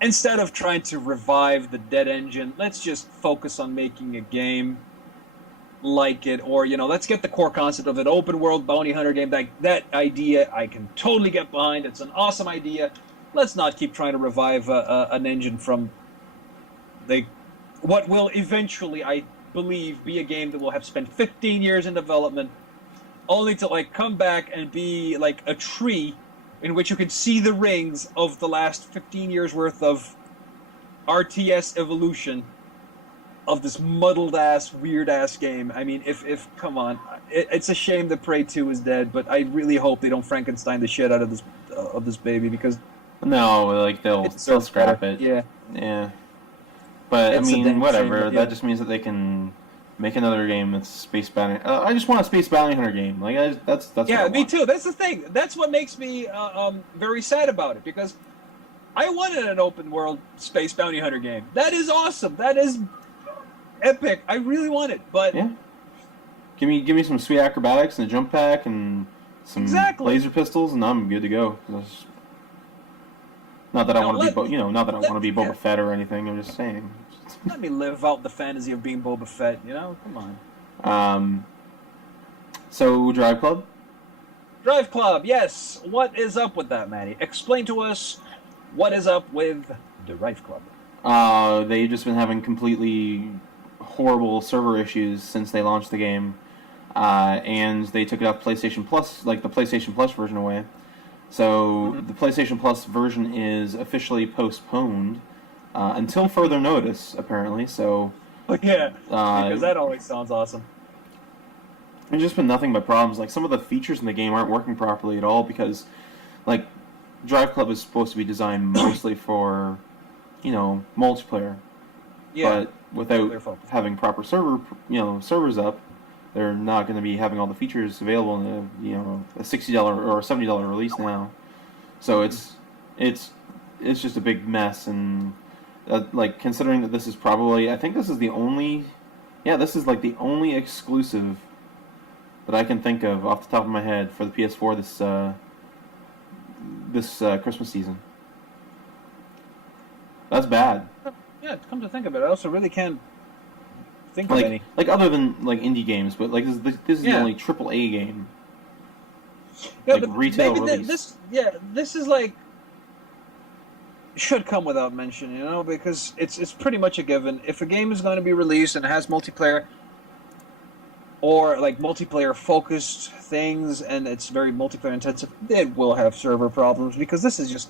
Instead of trying to revive the dead engine, let's just focus on making a game like it, or let's get the core concept of an open world bounty hunter game. That idea I can totally get behind. It's an awesome idea. Let's not keep trying to revive an engine from what will eventually, I believe, be a game that will have spent 15 years in development, only to come back and be like a tree in which you can see the rings of the last 15 years worth of RTS evolution of this muddled ass, weird ass game. I mean, if come on, it's a shame that Prey 2 is dead, but I really hope they don't Frankenstein the shit out of this baby, because no, like they'll scrap it. Yeah. But It's I a damn mean, whatever. shame, yeah. That just means that they can make another game that's space bounty. I just want a space bounty hunter game. Like that's what I Me want. too. That's the thing. That's what makes me very sad about it, because I wanted an open world space bounty hunter game. That is awesome. That is epic. I really want it, but Yeah. Give me some sweet acrobatics and a jump pack and some laser pistols, and I'm good to go. Not that I want to be, not that I want to be Boba Fett or anything. I'm just saying. let me live out the fantasy of being Boba Fett. Come on. So Drive Club. Drive Club. Yes. What is up with that, Matty? Explain to us what is up with the Drive Club. They've just been having completely horrible server issues since they launched the game, and they took it off PlayStation Plus, like the PlayStation Plus version away. So the PlayStation Plus version is officially postponed until further notice, apparently. So because that always sounds awesome. There's just been nothing but problems. Like some of the features in the game aren't working properly at all because, like, Drive Club is supposed to be designed mostly for, multiplayer. Yeah. But without having proper servers up, they're not going to be having all the features available in a $60 or $70 release now. So it's just a big mess, and considering that this is probably, I think this is the only exclusive that I can think of off the top of my head for the PS4 this Christmas season. That's bad. Yeah, come to think of it, I also really can't think of any. Like other than indie games, but this is the only AAA game. Yeah, but retail maybe release. This is should come without mention, because it's pretty much a given. If a game is going to be released and it has multiplayer or multiplayer focused things and it's very multiplayer intensive, it will have server problems, because this is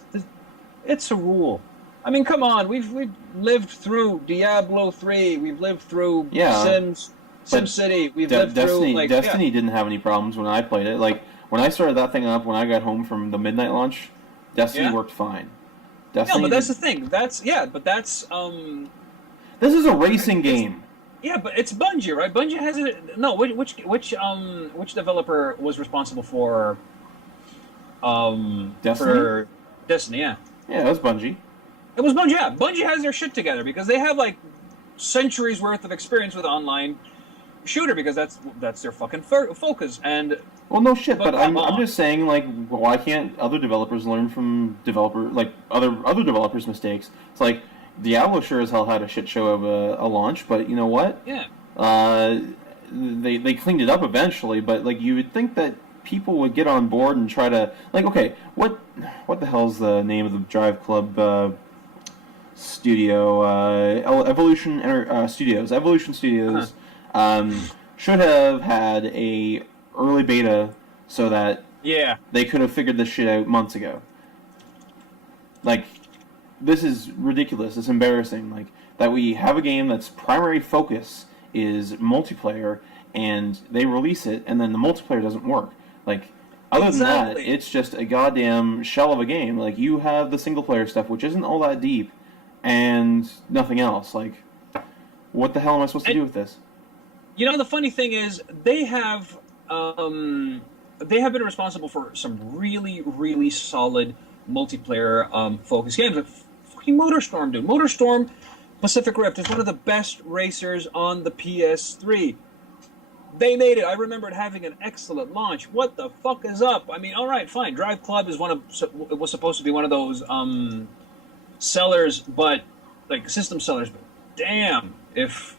it's a rule. I mean, come on, we've lived through Diablo 3, we've lived through SimCity, we've lived through Destiny didn't have any problems when I played it. Like when I started that thing up, when I got home from the midnight launch, Destiny worked fine. Destiny, but that's the thing. That's this is a racing game. Yeah, but it's Bungie, right? Bungie has it. No, which developer was responsible for Destiny? For Destiny? Yeah. Yeah, it was Bungie. It was Bungie. Yeah, Bungie has their shit together because they have centuries worth of experience with online shooter, because that's their fucking focus. And well, no shit, but I'm just saying, why can't other developers learn from other developers' mistakes? It's like Diablo sure as hell had a shit show of a launch, but you know what? Yeah. They cleaned it up eventually, but you would think that people would get on board and try to okay, what the hell's the name of the Drive Club studio? Evolution Studios. Evolution Studios. Should have had a early beta so that they could have figured this shit out months ago. Like, this is ridiculous. It's embarrassing. Like, that we have a game that's primary focus is multiplayer, and they release it, and then the multiplayer doesn't work. Like, other than that, it's just a goddamn shell of a game. Like, you have the single-player stuff, which isn't all that deep, and nothing else. Like, what the hell am I supposed to do with this? You know, the funny thing is, they have been responsible for some really, really solid multiplayer focused games. Like fucking MotorStorm, dude. MotorStorm Pacific Rift is one of the best racers on the PS3. They made it. I remember it having an excellent launch. What the fuck is up? I mean, all right, fine. Drive Club is it was supposed to be one of those sellers, but like system sellers. But damn, if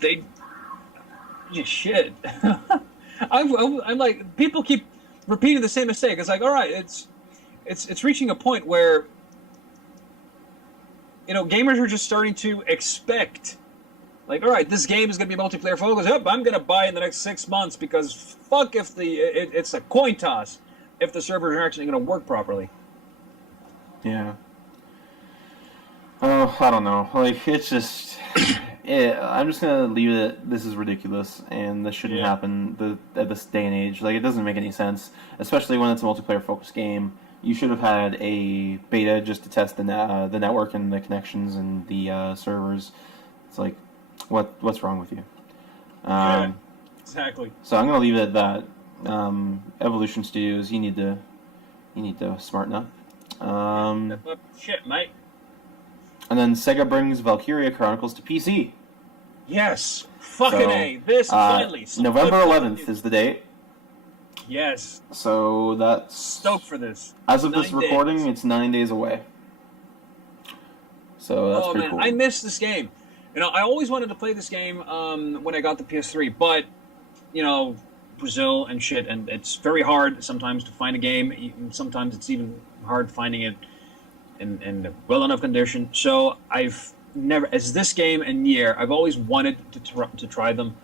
they shit. I'm like, people keep repeating the same mistake. It's like, all right, it's reaching a point where, you know, gamers are just starting to expect, like, all right, this game is going to be multiplayer focused. Yep, I'm going to buy in the next 6 months because fuck if it's a coin toss if the servers are actually going to work properly. Yeah. Oh, I don't know. Like, it's just... I'm just going to leave it. This is ridiculous, and this shouldn't happen at this day and age. Like, it doesn't make any sense, especially when it's a multiplayer-focused game. You should have had a beta just to test the network and the connections and the servers. It's like, what's wrong with you? Yeah, exactly. So I'm going to leave it at that. Evolution Studios, you need to smarten up. Shit, mate. And then Sega brings Valkyria Chronicles to PC. Yes, fucking A. This finally. November 11th is the date. Yes. So that's stoked for this. As of this recording, it's 9 days away. So that's pretty cool. I miss this game. You know, I always wanted to play this game when I got the PS3, but you know, Brazil and shit, and it's very hard sometimes to find a game. Sometimes it's even hard finding it in well enough condition. So I've never, as this game and year, I've always wanted to try them.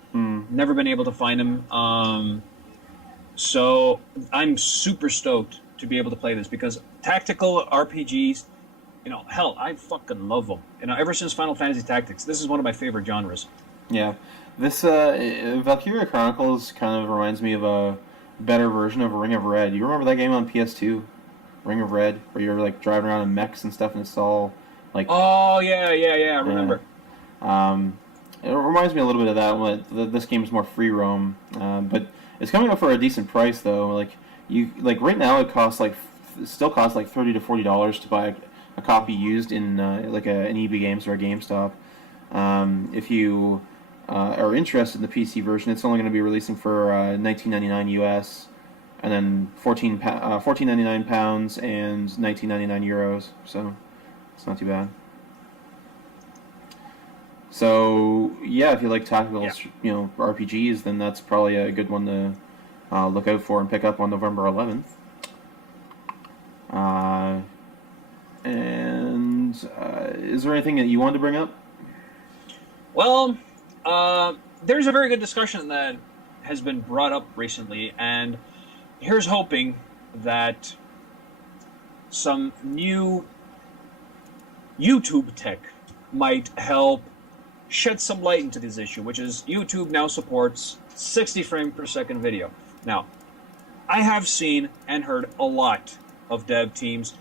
Never been able to find them. So I'm super stoked to be able to play this because tactical RPGs, you know, hell, I fucking love them. You know, ever since Final Fantasy Tactics, this is one of my favorite genres. Yeah, this Valkyria Chronicles kind of reminds me of a better version of Ring of Red. You remember that game on PS2, Ring of Red, where you're like driving around in mechs and stuff, and it's all like. Oh yeah, I remember. It reminds me a little bit of that. This game is more free roam, but it's coming up for a decent price though. Like right now, it still costs like $30 to $40 to buy a copy used in like an EB Games or a GameStop. If you are interested in the PC version, it's only going to be releasing for $19.99 US, and then £14.99 pounds and €19.99 euros. So it's not too bad. So yeah, if you like tactical, you know, RPGs, then that's probably a good one to look out for and pick up on November 11th. And is there anything that you wanted to bring up? Well, there's a very good discussion that has been brought up recently, and here's hoping that some new YouTube tech might help shed some light into this issue, which is YouTube now supports 60 frames per second video. Now, I have seen and heard a lot of dev teams.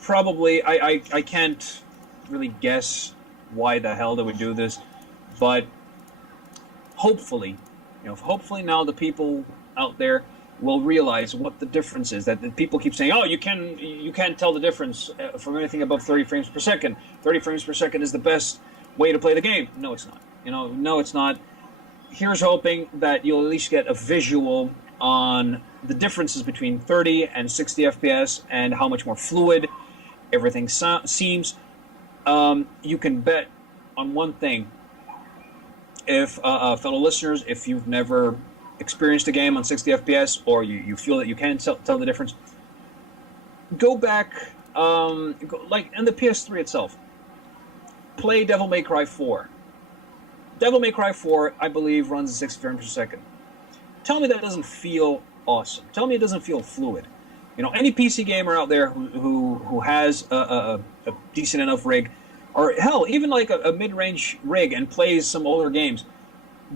Probably, I can't really guess why the hell they would do this, but hopefully now the people out there will realize what the difference is. That the people keep saying, "Oh, you can't tell the difference from anything above 30 frames per second. 30 frames per second is the best way to play the game." No, it's not. No, it's not. Here's hoping that you'll at least get a visual on the differences between 30 and 60 FPS and how much more fluid everything seems. You can bet on one thing. If fellow listeners, if you've never experienced a game on 60 FPS or you feel that you can tell the difference, go back, like in the PS3 itself, play Devil May Cry 4. Devil May Cry 4, I believe, runs at 60 frames per second. Tell me that doesn't feel awesome. Tell me it doesn't feel fluid. Any PC gamer out there who has a decent enough rig, or hell, even like a mid-range rig and plays some older games,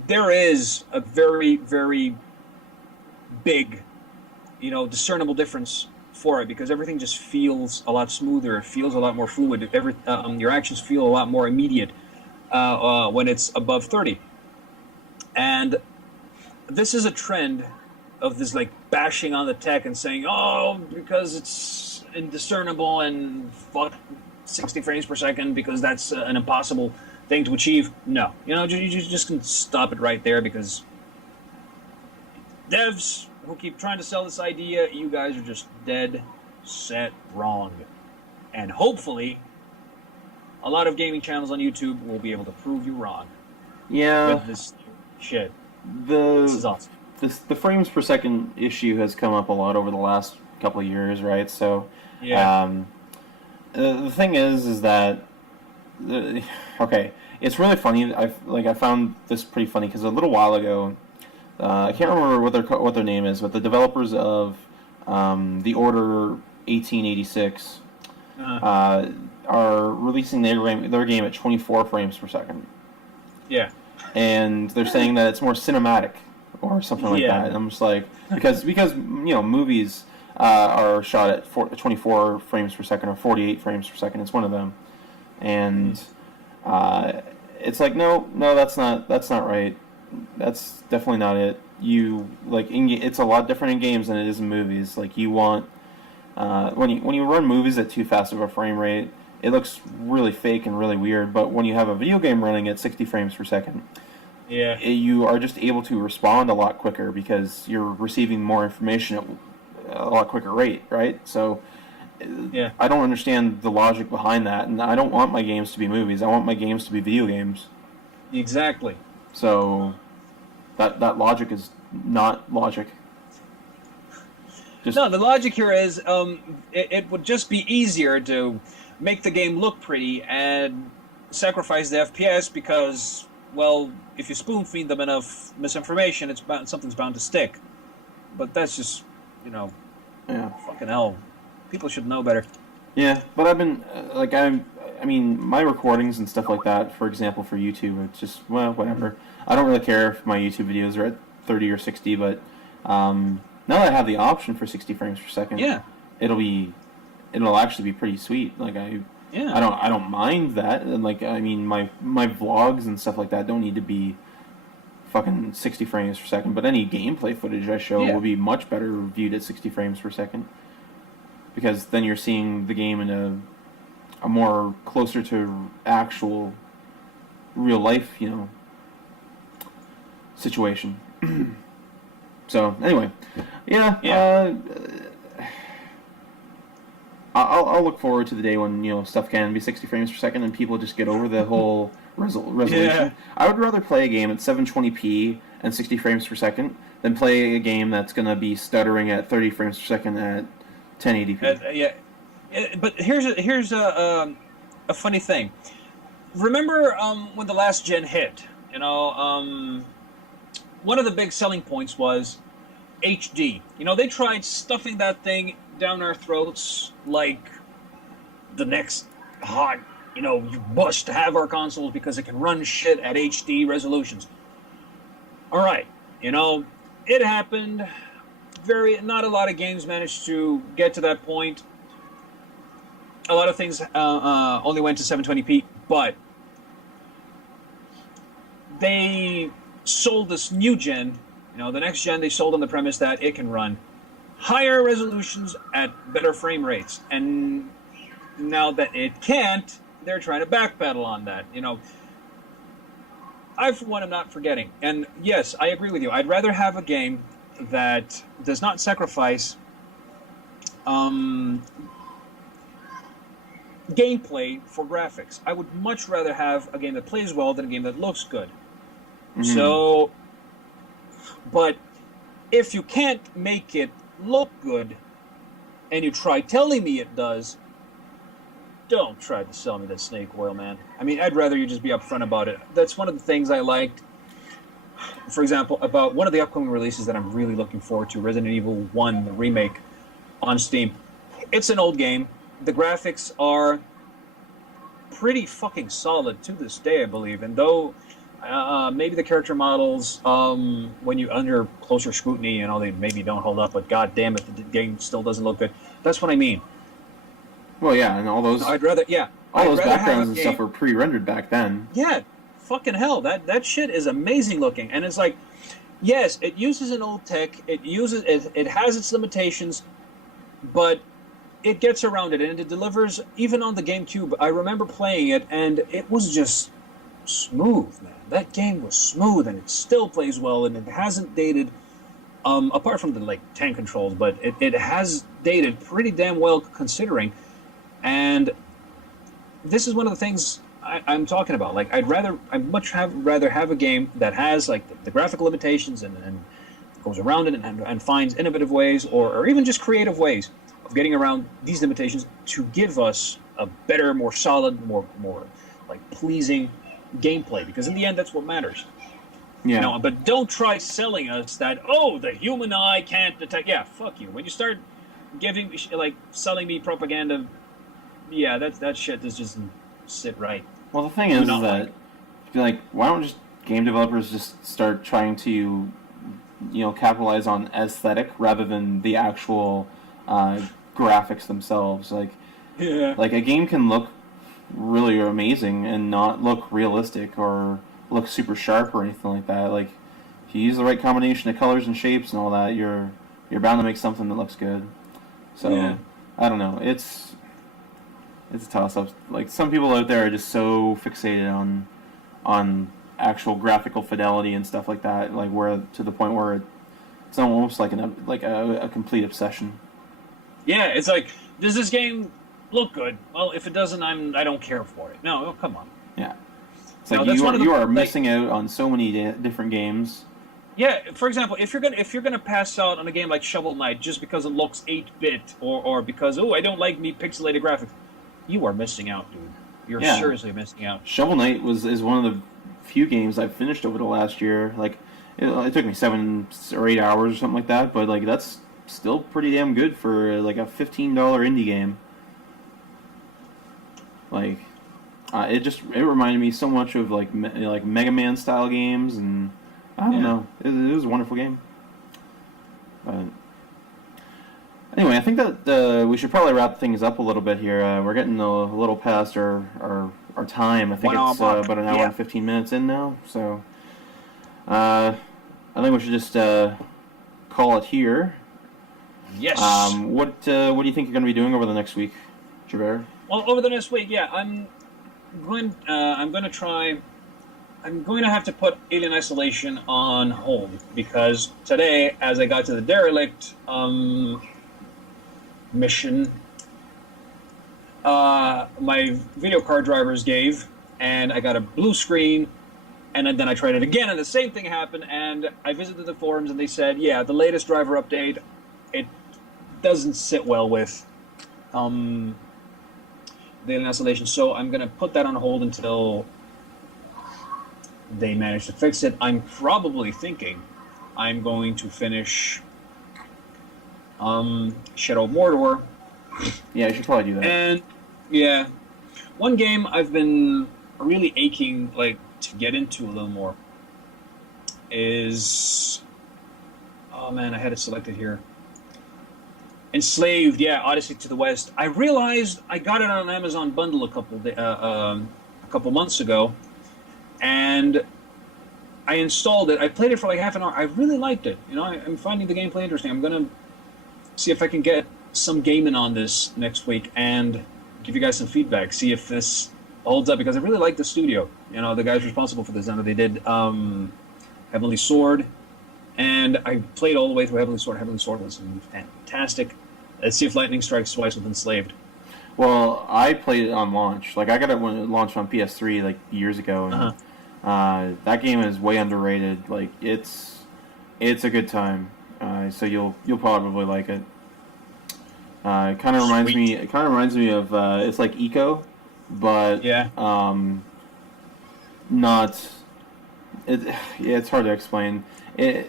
there is a very, very big, discernible difference for it, because everything just feels a lot smoother. It feels a lot more fluid. Your actions feel a lot more immediate when it's above 30. And this is a trend of this like bashing on the tech and saying, oh, because it's indiscernible and 60 frames per second, because that's an impossible thing to achieve. No, you just can stop it right there, because devs who keep trying to sell this idea, you guys are just dead set wrong. And hopefully a lot of gaming channels on YouTube will be able to prove you wrong. Yeah. With this shit. This is awesome. The frames per second issue has come up a lot over the last couple of years, right? So, yeah. The thing is that, okay, it's really funny. I found this pretty funny because a little while ago, I can't remember what their name is, but the developers of the Order 1886 are releasing their game at 24 frames per second. Yeah. And they're saying that it's more cinematic or something like that. And I'm just like, because movies are shot at 24 frames per second or 48 frames per second. It's one of them. And it's like, no, that's not right. That's definitely not it. It's a lot different in games than it is in movies. Like, you want when you run movies at too fast of a frame rate, it looks really fake and really weird. But when you have a video game running at 60 frames per second, you are just able to respond a lot quicker because you're receiving more information at a lot quicker rate, right? So, I don't understand the logic behind that, and I don't want my games to be movies. I want my games to be video games. Exactly. So, that logic is not logic. No, the logic here is it would just be easier to make the game look pretty and sacrifice the FPS because, well, if you spoon feed them enough misinformation, something's bound to stick. But that's just, fucking hell. People should know better. Yeah, but I've been, my recordings and stuff like that, for example, for YouTube, it's just, well, whatever. I don't really care if my YouTube videos are at 30 or 60, but now that I have the option for 60 frames per second, it'll actually be pretty sweet. Like, I don't mind that. And my vlogs and stuff like that don't need to be fucking 60 frames per second, but any gameplay footage I show will be much better viewed at 60 frames per second. Because then you're seeing the game in a more closer to actual real life, situation. So anyway, I'll look forward to the day when stuff can be 60 frames per second and people just get over the whole resolution. Yeah. I would rather play a game at 720p and 60 frames per second than play a game that's going to be stuttering at 30 frames per second at 1080p. But here's a funny thing. Remember when the last gen hit? One of the big selling points was HD. They tried stuffing that thing down our throats like the next hot, you must have our consoles because it can run shit at HD resolutions. All right, it happened. Not a lot of games managed to get to that point. A lot of things only went to 720p, but they sold this new gen. The next gen they sold on the premise that it can run higher resolutions at better frame rates. And now that it can't, they're trying to backpedal on that. I, for one, am not forgetting. And yes, I agree with you. I'd rather have a game that does not sacrifice gameplay for graphics. I would much rather have a game that plays well than a game that looks good. Mm-hmm. So, but if you can't make it look good and you try telling me it does, don't try to sell me that snake oil, man. I'd rather you just be upfront about it. That's one of the things I liked, for example, about one of the upcoming releases that I'm really looking forward to, Resident Evil 1, the remake. on Steam. It's an old game. The graphics are pretty fucking solid to this day, I believe. And though maybe the character models, when you under closer scrutiny, they maybe don't hold up, but god damn it, the game still doesn't look good. That's what I mean. Well, yeah, and all those backgrounds and stuff were pre-rendered back then. Yeah, fucking hell, that shit is amazing looking, and it's like, yes, it uses an old tech, it has its limitations, but it gets around it, and it delivers. Even on the GameCube, I remember playing it, and it was just smooth, man. That game was smooth, and it still plays well, and it hasn't dated, apart from the tank controls, but it has dated pretty damn well considering. And this is one of the things I'm talking about. I'd much rather have a game that has the graphical limitations and goes around it and finds innovative ways or even just creative ways of getting around these limitations to give us a better, more solid, more pleasing gameplay. Because in the end, that's what matters. Yeah. But don't try selling us that the human eye can't detect. Yeah, fuck you. When you start selling me propaganda. Yeah, that shit just sit right. Well, the thing is that, why don't just game developers just start trying to, capitalize on aesthetic rather than the actual graphics themselves? A game can look really amazing and not look realistic or look super sharp or anything like that. If you use the right combination of colors and shapes and all that, you're bound to make something that looks good. So, yeah. I don't know. It's a toss-up. Some people out there are just so fixated on actual graphical fidelity and stuff like that, where to the point where it's almost like a complete obsession. Yeah, it's does this game look good? Well, if it doesn't, I don't care for it. No, come on. Yeah, it's you are missing out on so many different games. Yeah, for example, if you're gonna pass out on a game like Shovel Knight just because it looks 8-bit or because I don't like me pixelated graphics. You are missing out, dude. You're seriously missing out. Shovel Knight is one of the few games I've finished over the last year. It took me 7 or 8 hours or something like that, but that's still pretty damn good for a $15 indie game. It reminded me so much of Mega Man style games, and I don't know. It was a wonderful game. But anyway, I think that we should probably wrap things up a little bit here. We're getting a little past our time. I think it's about an hour and 15 minutes in now. So I think we should just call it here. Yes. What do you think you're going to be doing over the next week, Javer? Well, over the next week, I'm going to have to put Alien Isolation on hold because today, as I got to the derelict mission, my video card drivers gave, and I got a blue screen, and then I tried it again, and the same thing happened, and I visited the forums, and they said, the latest driver update, it doesn't sit well with the Alien Isolation, so I'm going to put that on hold until they manage to fix it. I'm probably thinking I'm going to finish Shadow of Mordor. Yeah, you should probably do that. And one game I've been really aching to get into a little more is I had it selected here. Enslaved, Odyssey to the West. I realized I got it on an Amazon bundle a couple months ago, and I installed it. I played it for half an hour. I really liked it. I'm finding the gameplay interesting. I'm gonna see if I can get some gaming on this next week and give you guys some feedback. See if this holds up because I really like the studio. The guys responsible for this. They did Heavenly Sword, and I played all the way through Heavenly Sword. Heavenly Sword was fantastic. Let's see if lightning strikes twice with Enslaved. Well, I played it on launch. I got it when it launched on PS3 years ago, and that game is way underrated. It's a good time. So you'll probably like it. It kind of reminds me. It kind of reminds me of it's like Eco, but not. It's hard to explain. It's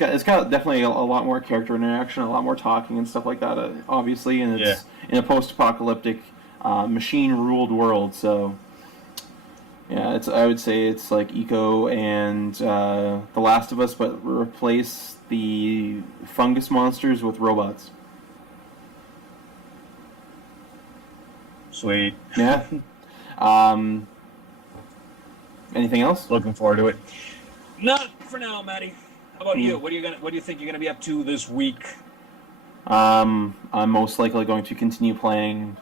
got definitely a lot more character interaction, a lot more talking and stuff like that. Obviously, and it's in a post-apocalyptic, machine-ruled world. So, yeah, I would say it's like Eco and The Last of Us, but replace the fungus monsters with robots. Sweet. Yeah. Anything else? Looking forward to it. Not for now, Matty. How about you? What do you think you're gonna be up to this week? I'm most likely going to continue playing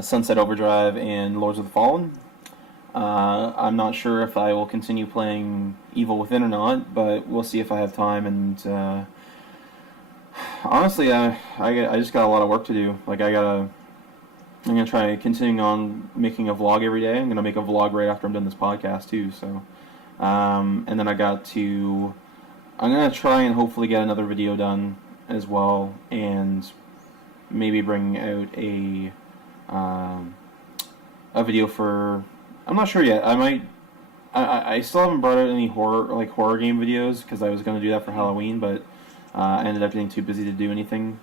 Sunset Overdrive and Lords of the Fallen. I'm not sure if I will continue playing Evil Within or not, but we'll see if I have time. And honestly, I just got a lot of work to do. Like I'm gonna try continuing on making a vlog every day. I'm gonna make a vlog right after I'm done this podcast too. So, and then I'm gonna try and hopefully get another video done as well, and maybe bring out a video for. I'm not sure yet. I still haven't brought out any horror game videos because I was gonna do that for Halloween, but I ended up getting too busy to do anything.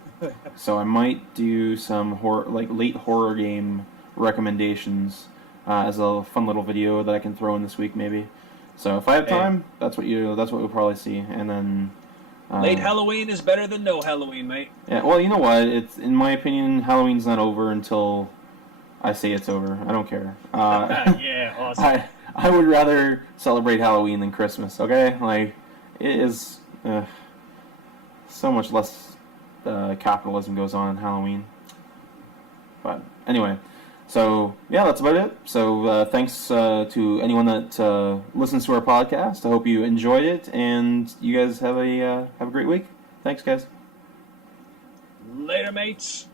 So I might do some late horror game recommendations as a fun little video that I can throw in this week maybe. So if I have time, that's what we'll probably see. And then late Halloween is better than no Halloween, mate. Yeah, well, you know what? It's in my opinion, Halloween's not over until I say it's over. I don't care. Yeah, awesome. I would rather celebrate Halloween than Christmas. Okay, like it is so much less. Capitalism goes on in Halloween. But anyway, so yeah, that's about it. So thanks to anyone that listens to our podcast. I hope you enjoyed it, and you guys have a great week. Thanks, guys. Later, mates.